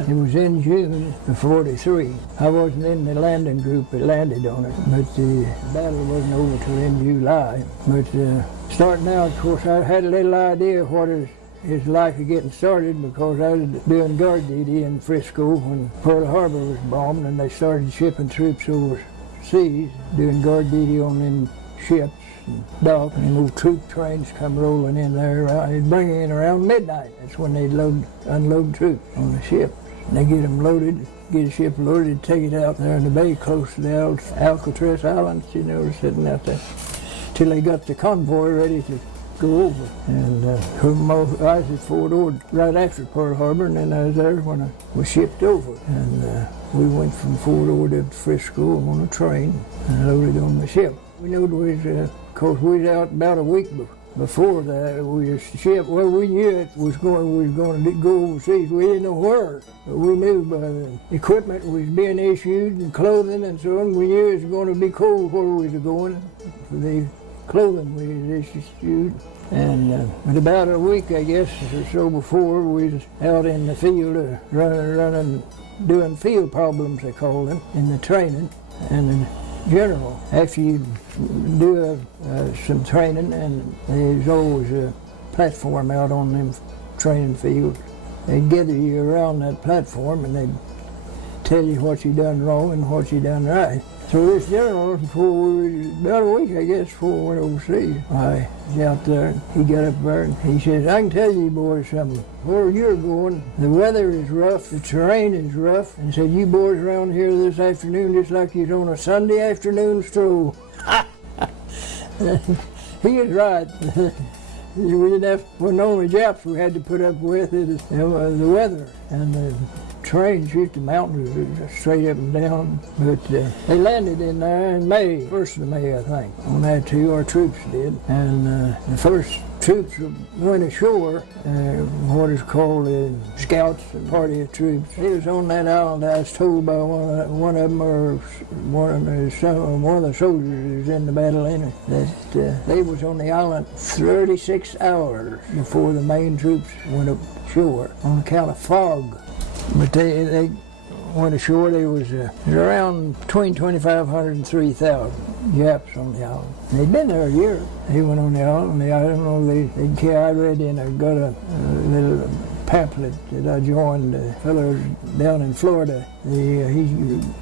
It was in June of '43. I wasn't in the landing group that landed on it, but the battle wasn't over till in July. But starting out, of course, I had a little idea of what his life of getting started because I was doing guard duty in Frisco when Pearl Harbor was bombed and they started shipping troops overseas, doing guard duty on them ships and docks, and those troop trains come rolling in there. They'd bring in around midnight. That's when they'd unload troops on the ship. And they get them loaded, get a ship loaded, take it out there in the bay close to the Alcatraz Islands, you know, sitting out there, till they got the convoy ready to go over. And I was at Fort Ord right after Pearl Harbor, and then I was there when I was shipped over. And we went from Fort Ord up to Frisco on a train and loaded on the ship. We knew it was, of course, we was out about a week before that, we shipped. Well, we knew it was going. We was going to go overseas. We didn't know where, but we knew by the equipment was being issued and clothing and so on. We knew it was going to be cold where we was going for the clothing we was issued. And but about a week, I guess, or so before, we was out in the field running, doing field problems, they call them, in the training. And in general, after you do some training, and there's always a platform out on them training fields, they'd gather you around that platform and they'd tell you what you done wrong and what you done right. So this general, about a week, I guess, before we went overseas, I was out there. He got up there and he says, I can tell you boys something. Where you're going, the weather is rough, the terrain is rough. And said, you boys around here this afternoon just like you're on a Sunday afternoon stroll. He is right. We didn't have, well, the only Japs we had to put up with is the weather and the terrain. Shoot, the mountains are straight up and down. But they landed in there in May, 1st of May, I think. On that too, our troops did. And the first troops went ashore, what is called scouts, a party of troops. They was on that island. I was told by one of them, or one of the soldiers who was in the battle in it, that they was on the island 36 hours before the main troops went ashore on account of fog. But they went ashore. There was around between 2,500 and 3,000 Japs on the island. They'd been there a year. They went on the island. I don't know. I read in. I got a little pamphlet that I joined. Fellows down in Florida. He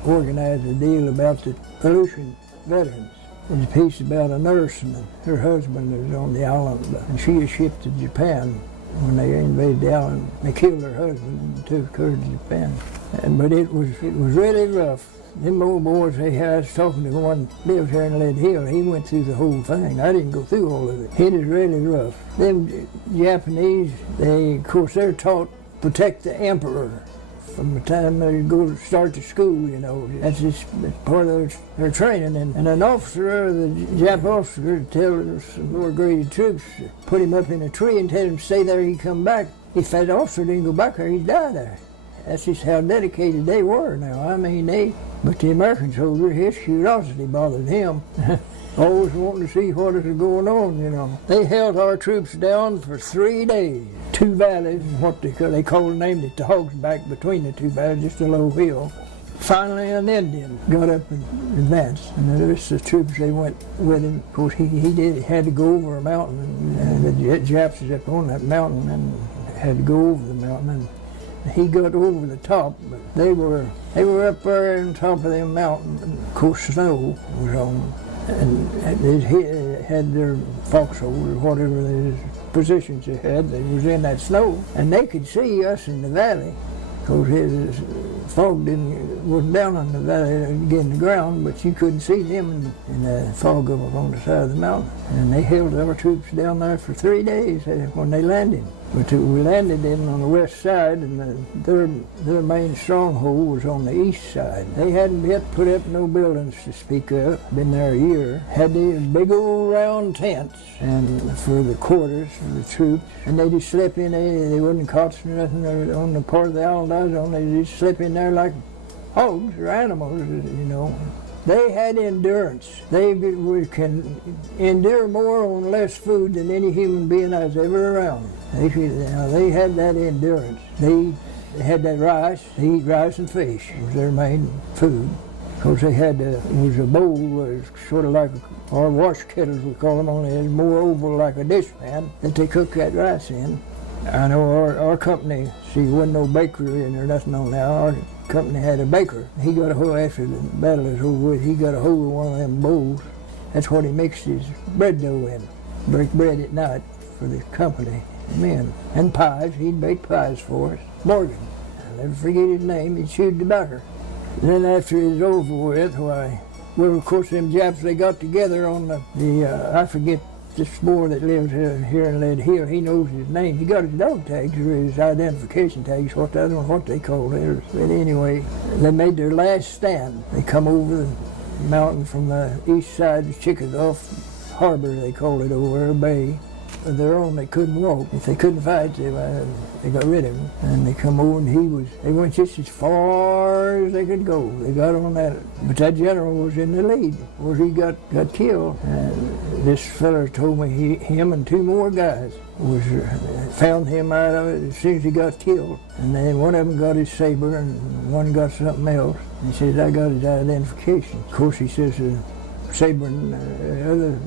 organized a deal about the pollution veterans. There's a piece about a nurse and her husband was on the island, and she was shipped to Japan. When they invaded the island, they killed her husband and took her to Japan. But it was really rough. Them old boys, I was talking to one lives here in Lead Hill. He went through the whole thing. I didn't go through all of it. It is really rough. Them Japanese, of course, they're taught to protect the emperor from the time they go to start to school, you know. That's just part of their training. And an officer, the Jap officer, tell some more graded troops, put him up in a tree and tell him to stay there, he'd come back. If that officer didn't go back there, he'd die there. That's just how dedicated they were now. I mean, but the American soldier, his curiosity bothered him. Always wanting to see what is going on, you know. They held our troops down for 3 days. 2 valleys, what they named it the Hog's Back, between the 2 valleys, just a low hill. Finally, an Indian got up and advanced, and the rest of the troops, they went with him. Of course, he had to go over a mountain, and the Japs was up on that mountain and had to go over the mountain. And he got over the top, but they were up there on top of the mountain, and of course snow was on them. And they had their foxhole or whatever their positions they had. They was in that snow, and they could see us in the valley. Because his fog wasn't down on the valley against the ground, but you couldn't see them in the fog up on the side of the mountain. And they held our troops down there for 3 days when they landed. But we landed in on the west side, and their main stronghold was on the east side. They hadn't yet put up no buildings to speak of. Been there a year. Had these big old round tents and for the quarters for the troops. And they just slept in there. They wasn't cots or nothing on the part of the island I was on. They just slept in there like hogs or animals, you know. They had endurance. They can endure more on less food than any human being I was ever around. They had that endurance. They had that rice. They eat rice and fish. It was their main food. Of course, they had it was a bowl, was sort of like our wash kettles, we call them, only it was more oval like a dishpan that they cooked that rice in. I know our company, see, there wasn't no bakery in there, nothing on that. Our company had a baker. He got a hold, after the battle was over with, he got a hold of one of them bowls. That's what he mixed his bread dough in. Break bread at night for the company men. And pies, he'd bake pies for us. Morgan, I'll never forget his name, he chewed tobacco. Then after it was over with, well, of course, them Japs, they got together on I forget this boy that lives here in Lead Hill, he knows his name. He got his dog tags or his identification tags, I don't know what they called it. But anyway, they made their last stand. They come over the mountain from the east side of Chickasaw Harbor, they call it over, a bay. of their own. They couldn't walk. If they couldn't fight, they got rid of him. And they come over and they went just as far as they could go. They got on that. But that general was in the lead where he got killed. And this fella told me him and two more guys found him out of it as soon as he got killed. And then one of them got his saber and one got something else. He says, I got his identification. Of course, he says, saber and the other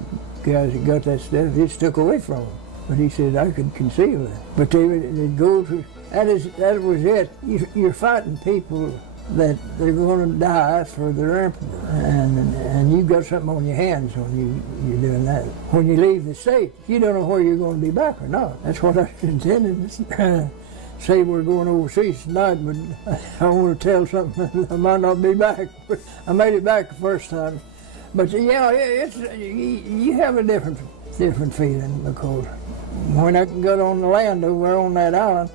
guys that got that stuff, it's took away from them. But he said, I could conceal it. But they'd go to, that was it. You're fighting people that they're going to die for their emperor. And you've got something on your hands when you're doing that. When you leave the state, you don't know where you're going to be back or not. That's what I intended to say. We're going overseas tonight, but I want to tell something. I might not be back. But I made it back the first time. But yeah, you have a different feeling, because when I got on the land over on that island,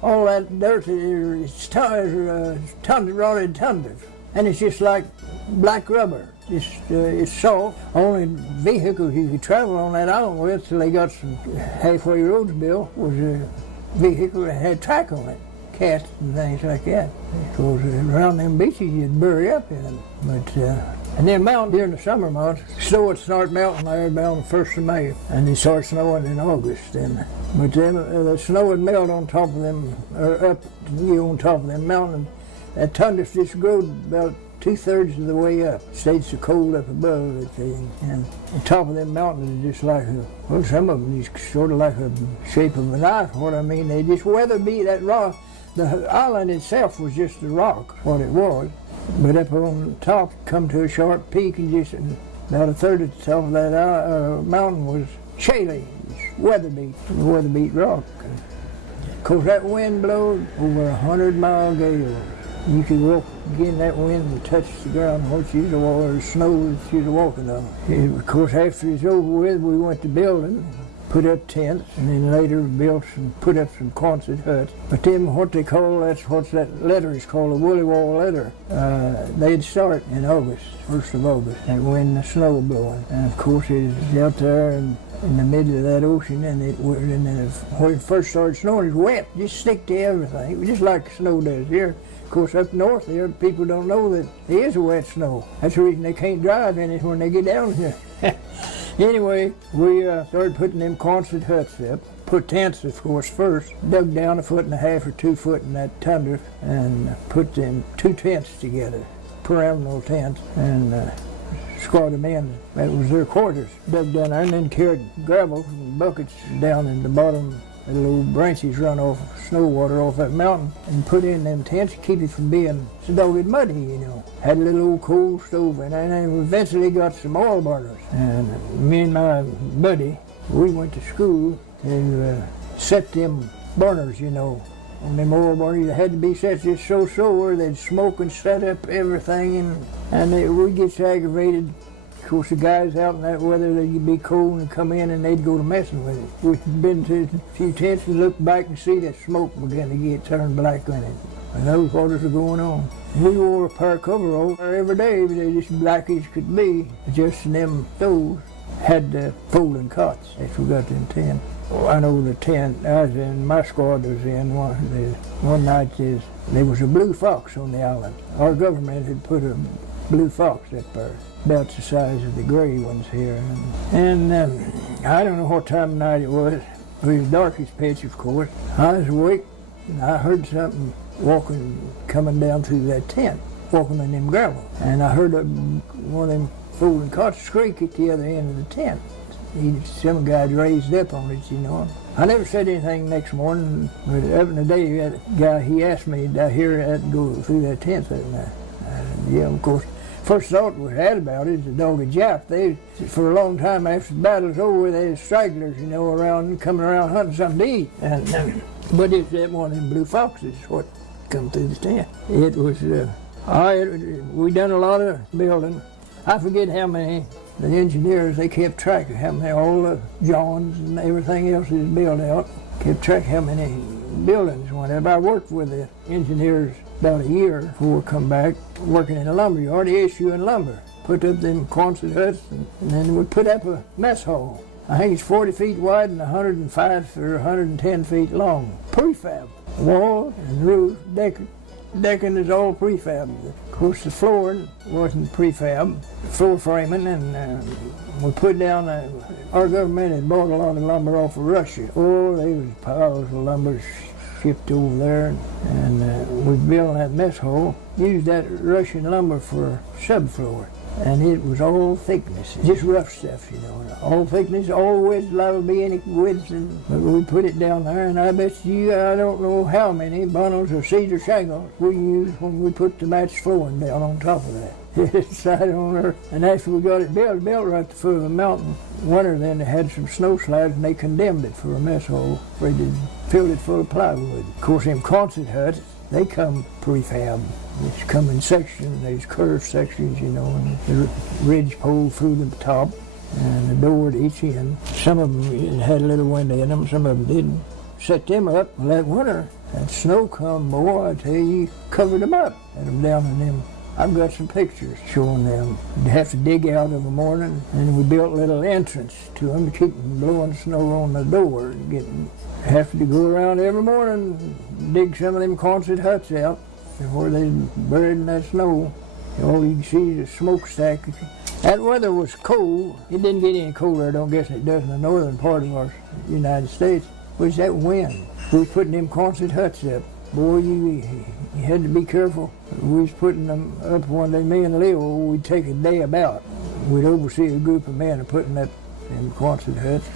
all that dirt is rotted tundra, and it's just like black rubber. It's soft. Only vehicles you could travel on that island with till they got some halfway roads built was a vehicle that had track on it, cats and things like that. Because around them beaches you'd bury up in them. But and then mountain during the summer months, snow would start melting there about the 1st of May, and it started snowing in August. But then the snow would melt on top of them, or up on top of them mountains. That tundra just growed about 2/3 of the way up. It stayed so cold up above it, and the top of them mountains is just like some of them is sort of like a shape of a knife. What I mean, they just weather beat that rock. The island itself was just a rock, what it was. But up on top, come to a sharp peak, and just about 1/3 of the top of that mountain was shaly, weather beat rock. Of course, that wind blowed over 100-mile gales. You could walk again that wind and touch the ground once you or snow that you was walking on. And of course, after it's over with, we went to building, put up tents, and then later put up some Quonset huts. But then what that letter is called, a woolly wall letter. They'd start in August, 1st of August, and when the snow blowing. And of course it was out there in the middle of that ocean, and when it first started snowing, it was wet, just stick to everything. It was just like snow does here. Of course, up north there, people don't know that it is a wet snow. That's the reason they can't drive in it when they get down here. Anyway, we started putting them Quonset huts up. Put tents, of course, first. Dug down 1.5 or 2 foot in that tundra and put them 2 tents together, pyramidal tents, and squatted them in. That was their quarters. Dug down there and then carried gravel from buckets down in the bottom. The little branches run off snow water off that mountain and put in them tents to keep it from being so dogged muddy, Had a little old coal stove in there, and then eventually got some oil burners. And me and my buddy, we went to school to set them burners, on them oil burners. They had to be set just so where they'd smoke and set up everything, and we'd get so aggravated. Of course, the guys out in that weather, they'd be cold and come in and they'd go to messing with it. We'd been to a few tents and looked back and see that smoke began to get turned black in it. And those waters were going on. We wore a pair of coveralls every day, but they just black as could be. Just in them stoves had folding cots after we got them tents. Oh, I know the tent I was in, my squad was in one night. There was a blue fox on the island. Our government had put a blue fox up there, about the size of the gray ones here. And I don't know what time of night it was. It was darkest pitch, of course. I was awake, and I heard something coming down through that tent, walking in them gravel. And I heard one of them folding cots skreak at the other end of the tent. Some guy raised up on it, I never said anything next morning, but up in the day, that guy, he asked me, did I hear that go through that tent that night? Yeah, of course. First thought we had about it is the dog of Jap. They, for a long time after the battle's over, they had stragglers, coming around hunting something to eat. But it's that one of them blue foxes what come through the tent. It was, we done a lot of building. I forget how many, the engineers, they kept track of how many, all the Johns and everything else is built out, kept track of how many buildings went up. I worked with the engineers about a year before I come back, working in a lumber yard, issuing lumber. Put up them Quonset huts, and then we put up a mess hall. I think it's 40 feet wide and 105 or 110 feet long. Prefab. Wall and roof, decking is all prefab. Of course, the floor wasn't prefab, floor framing, and we put down, our government had bought a lot of lumber off of Russia. Oh, there was piles of lumber shipped over there, and we built that mess hall, used that Russian lumber for subfloor. And it was all thickness, just rough stuff, you know. All thickness, all width, liable to be any width. But we put it down there, and I bet you, I don't know how many bundles of cedar shingles we used when we put the match flooring down on top of that. It's side on there. And after we got it built right at the foot of the mountain. Winter then they had some snow slides, and they condemned it for a mess hall. They filled it full of plywood. Of course, them concert huts, they come prefab. It's come in sections, there's curved sections, you know, and the ridge pole through the top and the door at each end. Some of them had a little window in them, some of them didn't. Set them up. Well, that winter, that snow come, boy, I tell you, covered them up. Had them down in them. I've got some pictures showing them. You'd have to dig out of the morning, and we built a little entrance to them to keep them blowing snow on the door. Have to go around every morning and dig some of them concert huts out where they buried in that snow. All you can see is a smokestack. That weather was cold. It didn't get any colder, I don't guess it does in the northern part of our United States. It was that wind. We was putting them concert huts up. Boy, you had to be careful. We was putting them up one day, me and Leo, we'd take a day about. We'd oversee a group of men putting up them concert huts.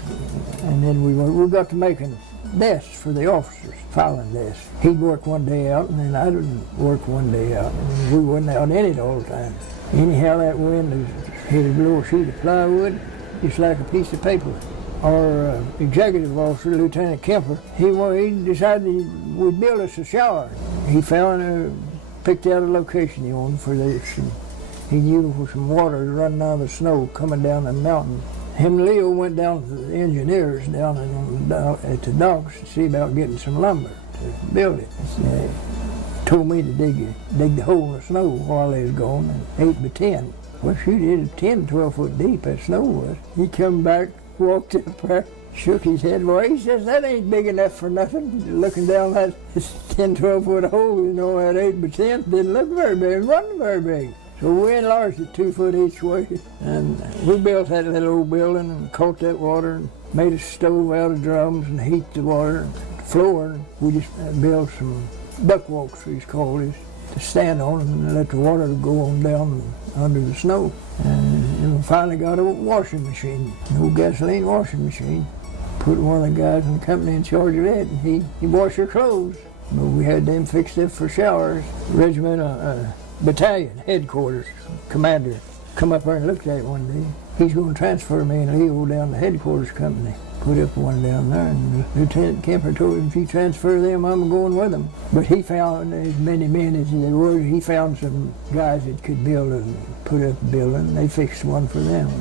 And then we got to making desks for the officers, filing desks. He'd work one day out, and then I'd work one day out. And we wasn't out in it all the time. Anyhow, that wind hit a blow a sheet of plywood, just like a piece of paper. Our executive officer, Lieutenant Kemper, he decided we'd build us a shower. He picked out a location he wanted for this. And he knew there was some water running out of the snow coming down the mountain. Him and Leo went down to the engineers down at the docks to see about getting some lumber to build it. They told me to dig the hole in the snow while they was gone, and 8 by 10. Well, shoot, it was 10, 12 foot deep, that snow was. He come back, walked up there, shook his head. Well, he says, that ain't big enough for nothing. Looking down that 10, 12 foot hole, you know, at 8 by 10, didn't look very big, wasn't very big. So we enlarged it 2 foot each way, and we built that little old building and caught that water and made a stove out of drums and heat the water and the floor. And we just built some duck walks, these called it, to stand on and let the water go on down under the snow. And we finally got a washing machine, an old gasoline washing machine. Put one of the guys in the company in charge of it, and he washed your clothes. But we had them fixed up for showers. Regiment, battalion headquarters commander come up there and looked at it one day. He's going to transfer me and Leo down to headquarters company. Put up one down there, and Lieutenant Kemper told him, if you transfer them, I'm going with them. But he found, as many men as there were, he found some guys that could build and put up a building. They fixed one for them.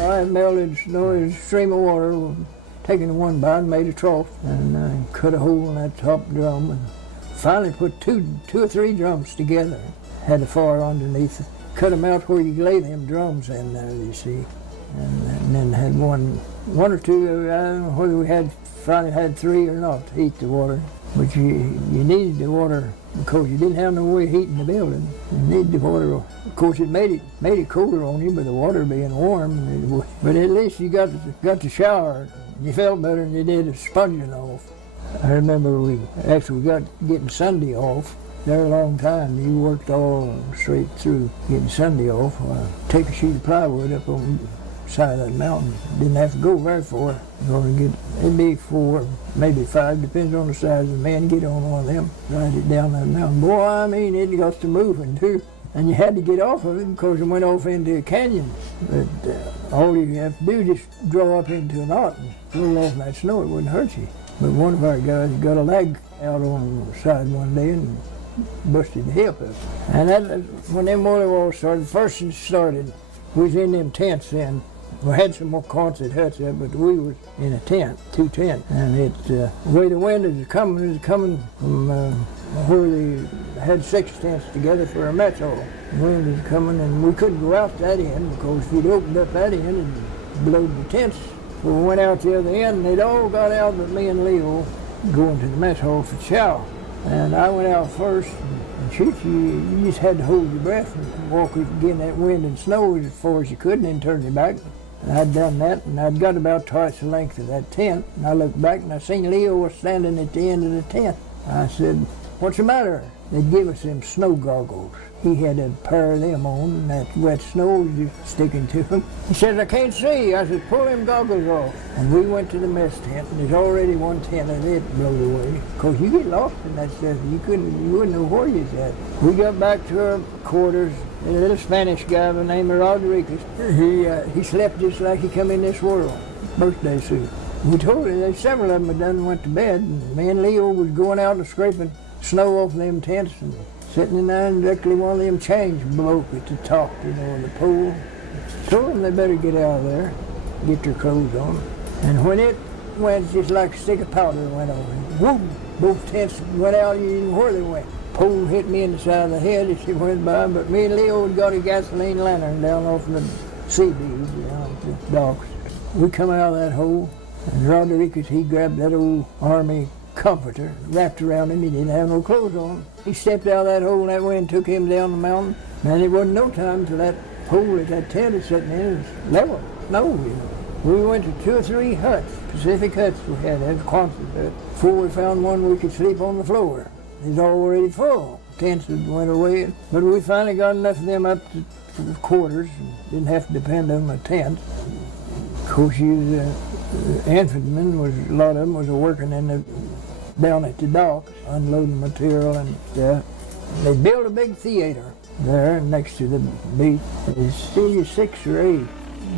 I melted snow, a stream of water, taken one by and made a trough, and cut a hole in that top drum, and finally put two or three drums together. Had a fire underneath, cut them out where you lay them drums in there, you see. And then had one or two, I don't know whether we finally had 3 or not to heat the water. But you needed the water because you didn't have no way of heating the building. You needed the water. Of course, it made it colder on you, but the water being warm. But at least you got the shower. You felt better than you did sponging off. I remember after we got getting Sunday off, there a long time, you worked all straight through getting Sunday off. Take a sheet of plywood up on the side of that mountain. Didn't have to go very far. It'd be 4, maybe 5, depends on the size of the man. Get on one of them, ride it down that mountain. Boy, I mean, it got to moving too. And you had to get off of it because it went off into a canyon. But all you have to do is just draw up into a knot and roll off in that snow. It wouldn't hurt you. But one of our guys got a leg out on the side one day and busted the hip up. And when them boiler walls started, first it started, we was in them tents then. We had some more concert huts there, but we was in a tent, 2 tents. And the way the wind is coming from where they had 6 tents together for a mess hall. The wind was coming, and we couldn't go out that end because if you'd opened up that end and blowed the tents So we went out the other end, and they'd all got out but me and Leo going to the mess hall for chow. And I went out first, and shoot, you just had to hold your breath and walk again that wind and snow as far as you could, and then turn your back. And I'd done that, and I'd got about twice the length of that tent. And I looked back, and I seen Leo was standing at the end of the tent. I said, "What's the matter?" They'd give us them snow goggles. He had a pair of them on, and that wet snow was just sticking to him. He says, "I can't see." I said, "Pull them goggles off." And we went to the mess tent, and there's already one tent of it blew away. Cause you get lost in that stuff. You wouldn't know where you was at. We got back to our quarters. A little Spanish guy by the name of Rodriguez. He slept just like he come in this world. Birthday suit. We told him that several of them had done went to bed, and me and Leo was going out and scraping snow off them tents and sitting in there, and directly one of them chains broke at the top, of the pole. Told them they better get out of there, get their clothes on. And when it went, just like a stick of powder went on. Whoop! Both tents went out, you didn't know where they went. Pole hit me in the side of the head as she went by, but me and Leo had got a gasoline lantern down off the sea beach, the docks. We come out of that hole, and Rodriguez, he grabbed that old army comforter, wrapped around him. He didn't have no clothes on. He stepped out of that hole, and that wind took him down the mountain. And it wasn't no time till that hole that that tent is sitting in was level. No, We went to 2 or 3 huts, Pacific huts we had, that was Quonset hut, before we found one we could sleep on the floor. It was already full. Tents had went away, but we finally got enough of them up to quarters and didn't have to depend on the tent. Of course, infantrymen, a lot of them was working down at the docks, unloading material and stuff. They built a big theater there next to the beach. There's still 6 or 8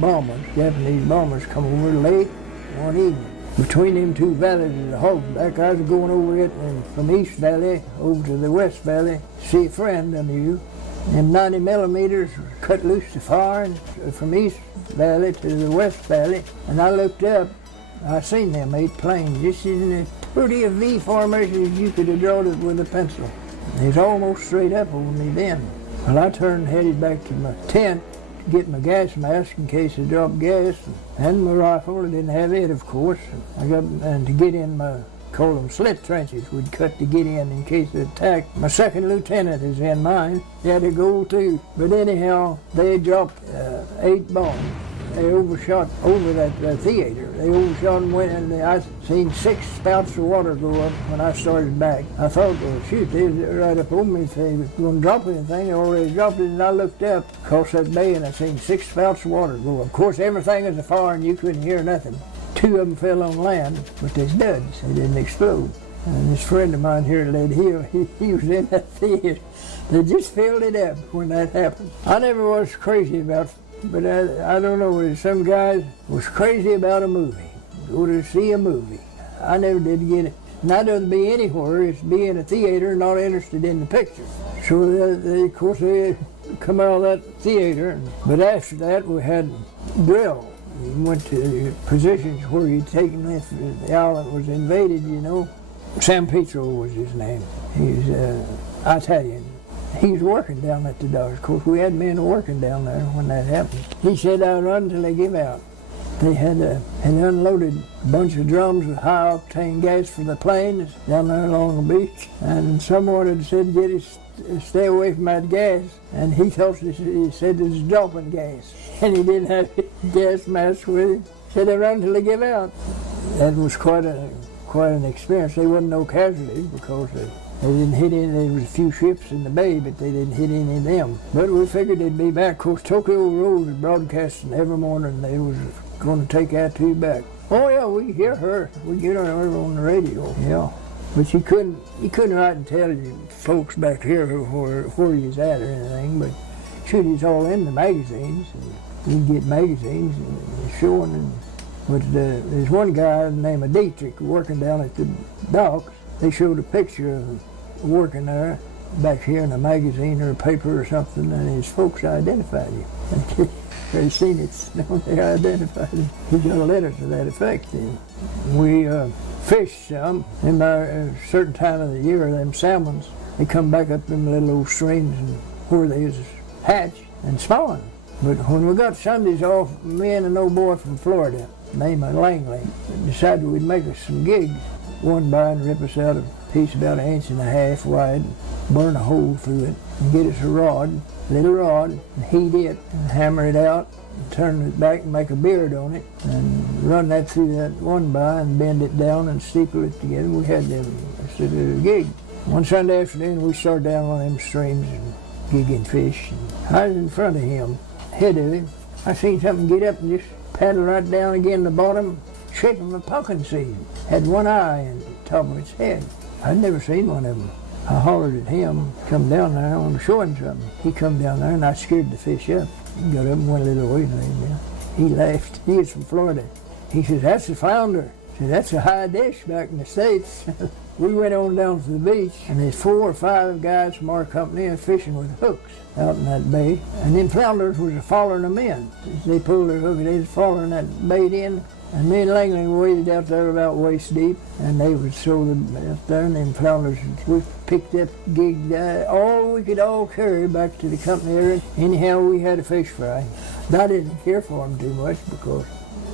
bombers, Japanese bombers, come over late one evening. Between them 2 valleys is a hogback. I was going over it and from East Valley over to the West Valley to see a friend I knew. And 90 millimeters cut loose to fire from East Valley to the West Valley. And I looked up, I seen them 8 planes, just in as pretty a V formation as you could have drawn it with a pencil. They was almost straight up over me then. Well, I turned and headed back to my tent to get my gas mask in case I dropped gas, and my rifle. I didn't have it, of course. And to get in my, call them slit trenches, we'd cut to get in case of attack. My second lieutenant is in mine. He had to go too. But anyhow, they dropped 8 bombs. They overshot over that theater. They overshot and went, and I seen 6 spouts of water go up when I started back. I thought, well, shoot, they was right up over me. If they was going to drop anything, they already dropped it. And I looked up across that bay, and I seen 6 spouts of water go up. Of course, everything was afire, and you couldn't hear nothing. 2 of them fell on land, but they's duds. They didn't explode. And this friend of mine here, Led Hill, he was in that theater. They just filled it up when that happened. I never was crazy about, but I don't know, some guys was crazy about a movie. Go to see a movie. I never did get it. And I'd rather be anywhere, it's be in a theater, not interested in the picture. So of course, they come out of that theater. But after that, we had drill. You went to positions where you'd taken if the island was invaded, San Pietro was his name. He's Italian. He was working down at the docks. Of course, we had men working down there when that happened. He said, "I'll run until they give out." They had unloaded a bunch of drums with high-octane gas for the planes down there along the beach. And someone had said, stay away from that gas. And he said it was dropping gas. And he didn't have a gas mask with him. Said they run until they give out. That was quite an experience. There wasn't no casualties because they didn't hit any. There was a few ships in the bay, but they didn't hit any of them. But we figured they'd be back. Of course, Tokyo Road was broadcasting every morning. They was going to take our 2 back. Oh yeah, we hear her. We get her on the radio. Yeah, but you couldn't write and tell you folks back here where you's at or anything. But shoot, it's all in the magazines. And you get magazines and showing. But there's one guy named Dietrich working down at the docks. They showed a picture of him working there back here in a magazine or a paper or something, and his folks identified him. They seen it, they identified him. He got a letter to that effect. And we fished some. And by a certain time of the year, them salmons, they come back up in the little old streams and where they was hatched and spawn. But when we got Sundays off, me and an old boy from Florida, named Langley, decided we'd make us some gigs. One by and rip us out a piece about 1.5 inches wide, burn a hole through it, and get us a little rod, and heat it, and hammer it out, and turn it back and make a beard on it, and run that through that one by and bend it down and steeple it together. We had them instead of a gig. One Sunday afternoon, we started down one of them streams and gigging fish. And I was in front of him, ahead of him. I seen something get up and just paddle right down again the bottom, shape of a pumpkin seed. Had one eye in the top of its head. I'd never seen one of them. I hollered at him, come down there, I want to show him something. He come down there and I scared the fish up. He got up and went a little way and laid down. He laughed. He was from Florida. He says, that's a flounder. I said, that's a high dish back in the States. We went on down to the beach, and there's 4 or 5 guys from our company fishing with hooks out in that bay. And them flounders was following them in. They pulled their hook, and they was following that bait in. And me and Langley waded out there about waist deep, and they would throw them out there, and them flounders, we picked up, gigged all we could all carry back to the company area. Anyhow, we had a fish fry. I didn't care for them too much because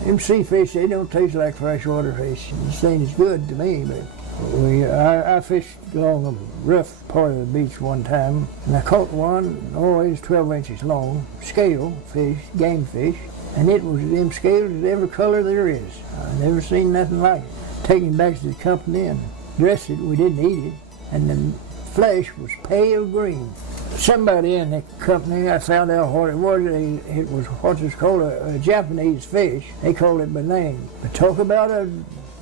them sea fish, they don't taste like freshwater fish. This ain't as good to me, but I fished along the rough part of the beach one time, and I caught one, always 12 inches long, scale fish, game fish, and it was them scales of every color there is. I never seen nothing like it. Taken it back to the company and dressed it. We didn't eat it, and the flesh was pale green. Somebody in the company, I found out what it was. It was what's called a Japanese fish. They called it by name. But talk about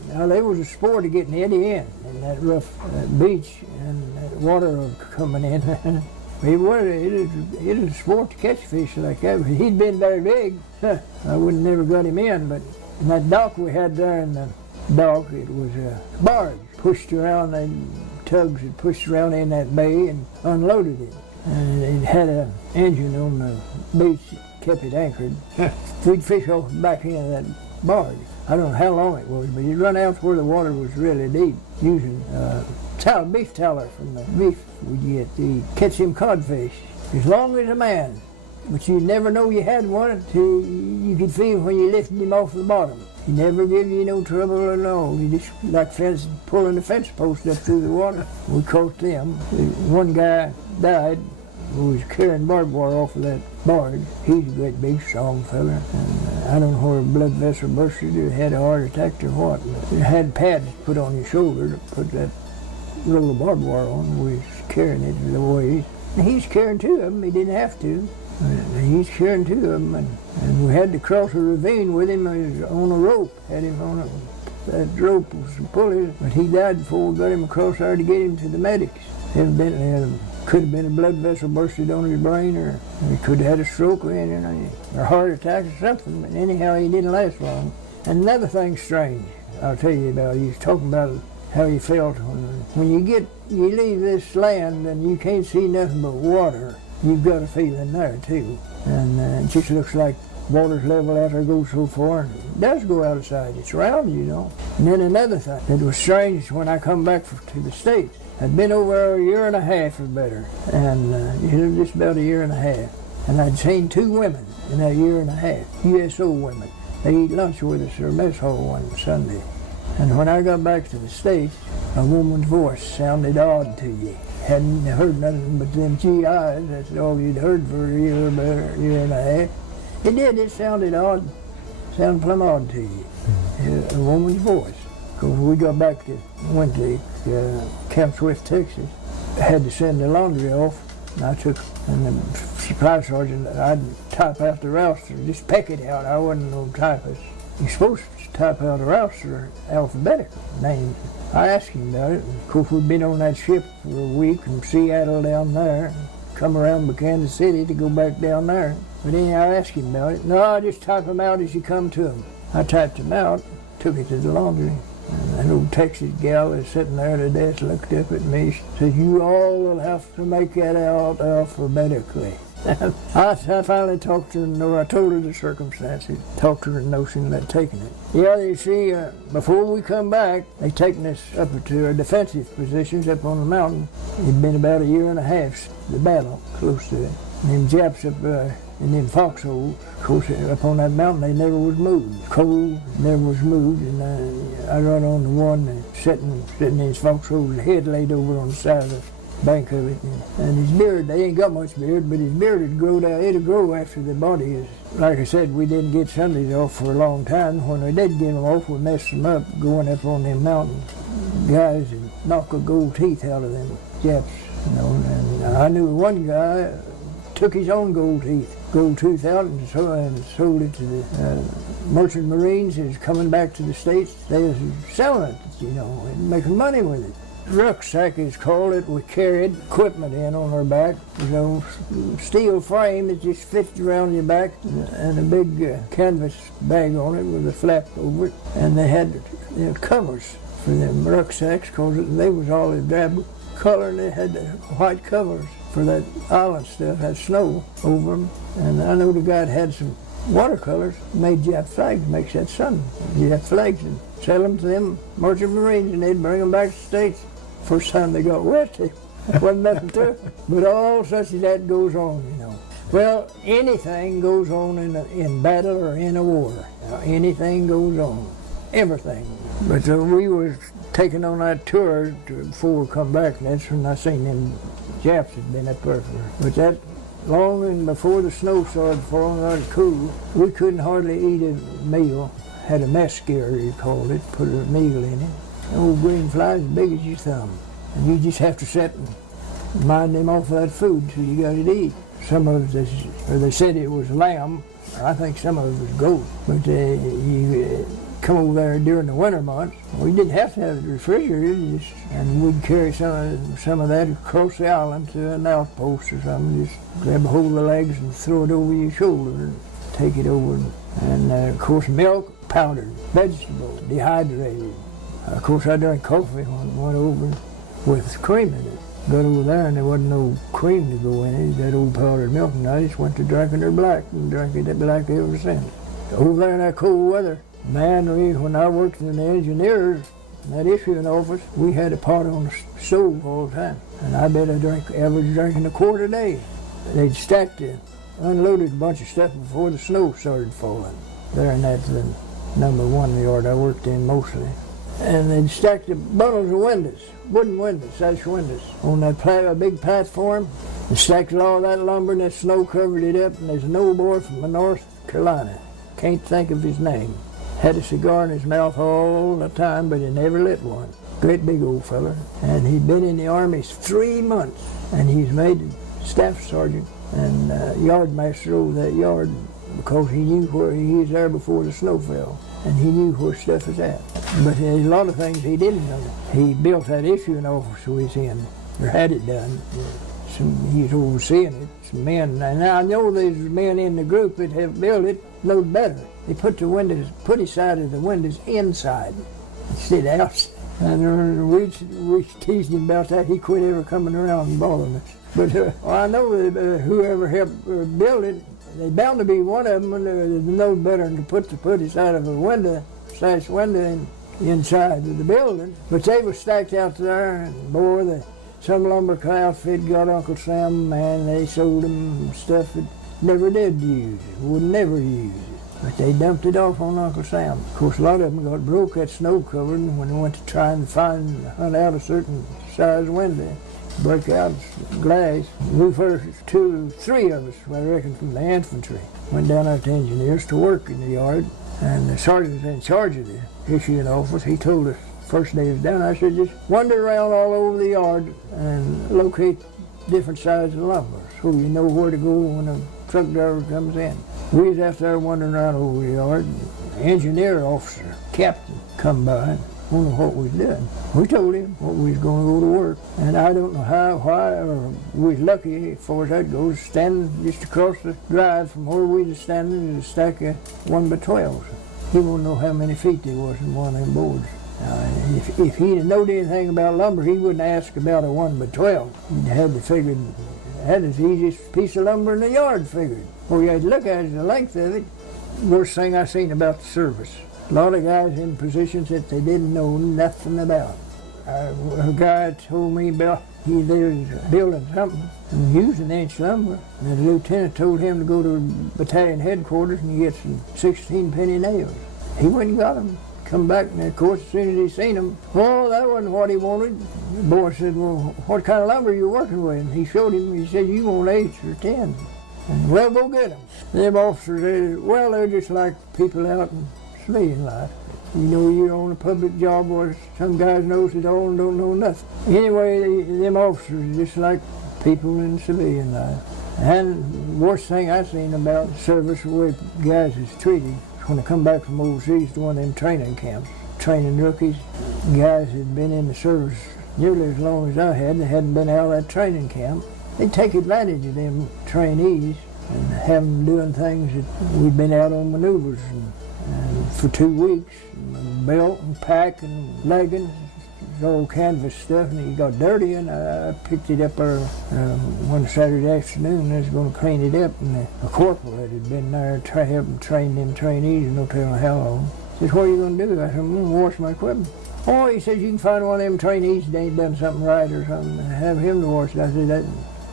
now there was a sport of getting Eddie in that rough beach and that water coming in. It was a sport to catch fish like that. If he'd been very big, I wouldn't never got him in. But in that dock we had there in the dock, it was a barge pushed around, and tugs had pushed around in that bay and unloaded it. And it had an engine on the beach that kept it anchored. We'd fish off the back end of that barge. I don't know how long it was, but you'd run out to where the water was really deep using beef tallow from the beef we'd get to catch them codfish. As long as a man, but you'd never know you had one until you could feel when you lifted him off the bottom. He never give you no trouble at all. He just like pulling a fence post up through the water. We caught them. One guy died who was carrying barbed wire off of that barge. He's a great big strong fella. And I don't know where a blood vessel bursted or had a heart attack or what. But it had pads put on your shoulder to put that roll of barbed wire on. We was carrying it the way. And he's carrying 2 of them. He didn't have to. He's carrying 2 of them, and we had to cross a ravine with him. He was on a rope, had him on that rope with some pulleys, but he died before we got him across there to get him to the medics. Evidently, could have been a blood vessel bursted on his brain, or he could have had a stroke or anything, or a heart attack or something, but anyhow, he didn't last long. And another thing strange, I'll tell you about, he was talking about how he felt when you leave this land and you can't see nothing but water. You've got a feeling there too, and it just looks like water's level out there goes so far. It does go outside. It's round, you know. And then another thing that was strange when I come back to the States. I'd been over 1.5 years or better, and just about 1.5 years, and I'd seen 2 women in that 1.5 years, USO women. They eat lunch with us or mess hall one Sunday, and when I got back to the States, a woman's voice sounded odd to you. Hadn't heard nothing but them GIs. That's all you'd heard for 1.5 years. It did. It sounded odd. Sounded plumb odd to you. A woman's voice. Because we got back went to Camp Swift, Texas. I had to send the laundry off. And the supply sergeant, I'd type out the roster, just peck it out. I wasn't no typist. You're supposed to type out a roster alphabetical names. I asked him about it. Of course, we'd been on that ship for a week from Seattle down there, come around to Kansas City to go back down there. But anyhow, I asked him about it. No, I just type them out as you come to them. I typed them out, took it to the laundry. And that old Texas gal that's sitting there at the desk looked up at me. She said, you all will have to make that out alphabetically. I finally talked to her, I told her the circumstances, talked to her notion of taking it. Yeah, you see, before we come back, they taken us up to our defensive positions up on the mountain. It'd been about 1.5 years, the battle, close to it. Them Japs up in them foxholes, of course, up on that mountain, they never was moved. Cold, never was moved, and I run on the one sitting in his foxhole, his head laid over on the side of the bank of it, and his beard, they ain't got much beard, but his beard would grow down, it'll grow after the body is. Like I said, we didn't get Sundays off for a long time. When we did get them off, we messed them up going up on them mountains. Guys would knock the gold teeth out of them Japs, you know, and I knew one guy took his own gold tooth out and sold it to the merchant marines who was coming back to the States. They was selling it, you know, and making money with it. Rucksack is called it. We carried equipment in on our back. There's a steel frame that just fits around your back and a big canvas bag on it with a flap over it. And they had covers for them rucksacks because they was all a drab color and they had the white covers for that island stuff, had snow over them. And I know the guy had some watercolors, made Jap flags, makes that sun. Jap flags and sell them to them merchant marines and they'd bring them back to the States. First time they got wet, there wasn't nothing to it. But all such as that goes on, you know. Well, anything goes on in battle or in a war. Now, anything goes on, everything. But we was taken on that tour before we come back, and that's when I seen them Japs had been up there for. But that long and before the snow started falling out of cool, we couldn't hardly eat a meal. Had a mess scare, you called it, put a meal in it. Old green flies as big as your thumb. And you just have to sit and mind them off of that food till you got it to eat. Some of it, they said it was lamb, or I think some of it was goat. But you come over there during the winter months, we didn't have to have it refrigerated, and we'd carry some of that across the island to an outpost or something. Just grab a hold of the legs and throw it over your shoulder and take it over. And of course, milk, powdered, vegetables, dehydrated. Of course, I drank coffee when I went over with cream in it. Got over there and there wasn't no cream to go in it, that old powdered milk, and I just went to drinking it black and drank it black ever since. Over there in that cold weather, man, when I worked in the engineers, in that issuing office, we had a pot on the stove all the time. And I bet I average drinking a quart a day. They'd stacked it, unloaded a bunch of stuff before the snow started falling. There in that number 1 yard I worked in mostly. And they'd stacked the bundles of windows, wooden windows, sash windows, on that big platform. And stacked all that lumber and that snow covered it up. And there's an old boy from North Carolina, can't think of his name. Had a cigar in his mouth all the time, but he never lit one. Great big old fella. And he'd been in the Army 3 months. And he's made staff sergeant and yard master over that yard because he knew where he was there before the snow fell. And he knew where stuff was at. But there's a lot of things he didn't know. He built that issuing office we was in, or had it done. He was overseeing it. Some men, and I know there's men in the group that have built it no better. They put the windows, put his side of the windows inside instead of outside. And we teased him about that. He quit ever coming around and bothering us. But I know that whoever helped build it, they bound to be one of them, and there's no better than to put his side of a window, sash window inside of the building. But they were stacked out there, and boy, some lumber outfit got Uncle Sam, man, they sold him stuff that never did use it, would never use it. But they dumped it off on Uncle Sam. Of course, a lot of them got broke that snow covered when they went to try and hunt out a certain size window. Break out glass. We first 3 of us, I reckon, from the infantry, went down there to engineers to work in the yard. And the sergeant was in charge of the issuing office. He told us first day he was down, I said, just wander around all over the yard and locate different sizes of lumber so you know where to go when a truck driver comes in. We was out there wandering around over the yard. The engineer officer, captain, come by. I don't know what we was doing. We told him what we was going to go to work. And I don't know how, why, or we was lucky, as far as that goes, standing just across the drive from where we was standing, is a stack of 1x12s. He won't know how many feet there was in one of them boards. If he'd have known anything about lumber, he wouldn't ask about a 1x12. He'd had to figure, that was the easiest piece of lumber in the yard figured. Well, you had to look at it, the length of it. Worst thing I seen about the service. A lot of guys in positions that they didn't know nothing about. A guy told me about he was building something and using inch lumber, and the lieutenant told him to go to battalion headquarters and get some 16-penny nails. He went and got them. Come back, and of course, as soon as he seen them, well, that wasn't what he wanted. The boy said, well, what kind of lumber are you working with? And he showed him, he said, you want 8 or 10. And, well, go get them. Them officers said, well, they're just like people out in civilian life. You know, you're on a public job where some guys knows it all and don't know nothing. Anyway, them officers are just like people in civilian life. And the worst thing I seen about the service, the way guys is treated, when I come back from overseas to one of them training camps, training rookies, guys had been in the service nearly as long as I had. They hadn't been out of that training camp. They'd take advantage of them trainees and have them doing things that we'd been out on maneuvers and for 2 weeks, and belt and pack and leggings, old canvas stuff, and it got dirty, and I picked it up one Saturday afternoon. I was going to clean it up, and a corporal that had been there helping train them trainees, no telling how long. He says, what are you going to do? I said, I'm going to wash my equipment. Oh, he says, you can find one of them trainees that ain't done something right or something, and have him to wash it. I said, that's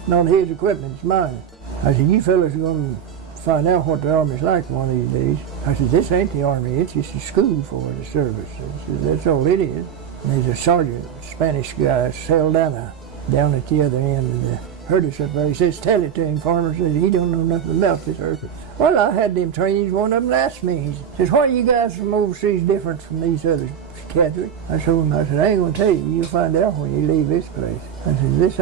not his equipment, it's mine. I said, you fellas are going to find out what the Army's like one of these days. I said, this ain't the Army, it's just a school for the service. I said, that's all it is. And there's a sergeant, a Spanish guy, Saldana, down at the other end, and heard us up there. He says, tell it to him, farmer. Says, he don't know nothing about this service. Well, I had them trainees, one of them asked me, he says, why are you guys from overseas different from these other Catholics? I told him, I said, I ain't gonna tell you, you'll find out when you leave this place. I said, this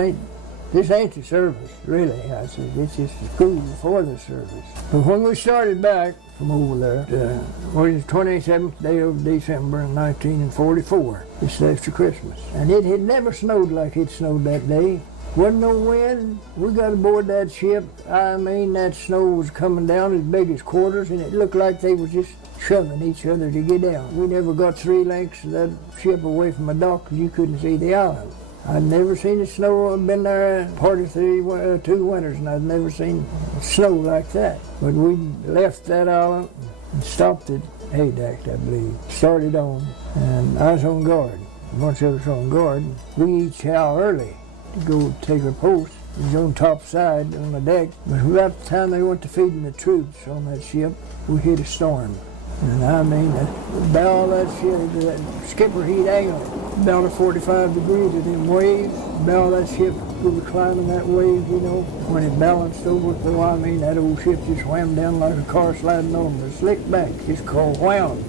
ain't the service, really. I said, it's just a school for the service. But when we started back from over there, it was the 27th day of December in 1944, just after Christmas. And it had never snowed like it snowed that day. Wasn't no wind. We got aboard that ship. I mean, that snow was coming down as big as quarters, and it looked like they was just shoving each other to get down. We never got 3 lengths of that ship away from a dock because you couldn't see the island. I'd never seen it snow. I've been there part of 2 winters, and I'd never seen snow like that. But we left that island and stopped at Haydack, I believe. Started on, and I was on guard. A bunch of us on guard. We each out early to go take our post. It was on top side on the deck. But about the time they went to feeding the troops on that ship, we hit a storm. And I mean, the bow of that ship, that skipper, he'd angle about a 45 degrees of them waves. The bow of that ship, we were climbing that wave, you know. When it balanced over, so I mean, that old ship just whammed down like a car sliding over a slick bank. It's called wham.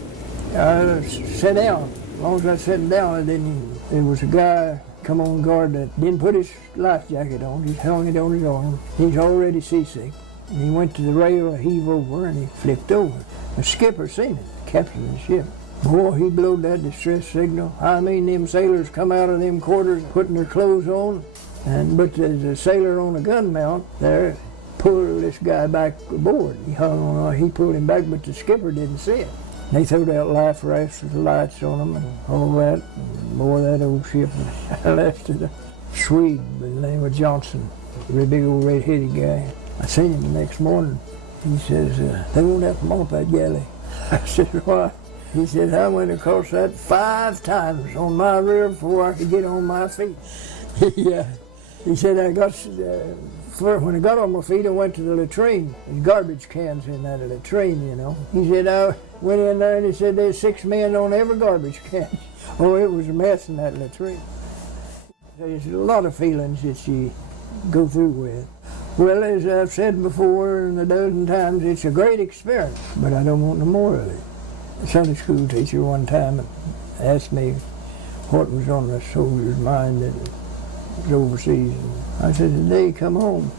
I sat down. As long as I sat down, there was a guy come on guard that didn't put his life jacket on. He hung it on his arm. He's already seasick. And he went to the rail to heave over, and he flipped over. The skipper seen it, the captain of the ship. Boy, he blowed that distress signal. I mean, them sailors come out of them quarters putting their clothes on, but the sailor on the gun mount there pulled this guy back aboard. He hung on, he pulled him back, but the skipper didn't see it. They threw out life rafts with lights on them and all that. And boy, that old ship, I left it. A Swede by the name of Johnson, a really big old red-headed guy. I seen him the next morning. He says, they won't have to mop that galley. I said, why? He said, I went across that 5 times on my rear before I could get on my feet. He said, when I got on my feet, I went to the latrine. There's garbage cans in that latrine, you know. He said, I went in there and he said, there's 6 men on every garbage can. Oh, it was a mess in that latrine. There's a lot of feelings that you go through with. Well, as I've said before and a dozen times, it's a great experience, but I don't want no more of it. A Sunday school teacher one time asked me what was on the soldier's mind that was overseas. And I said, the day he come home,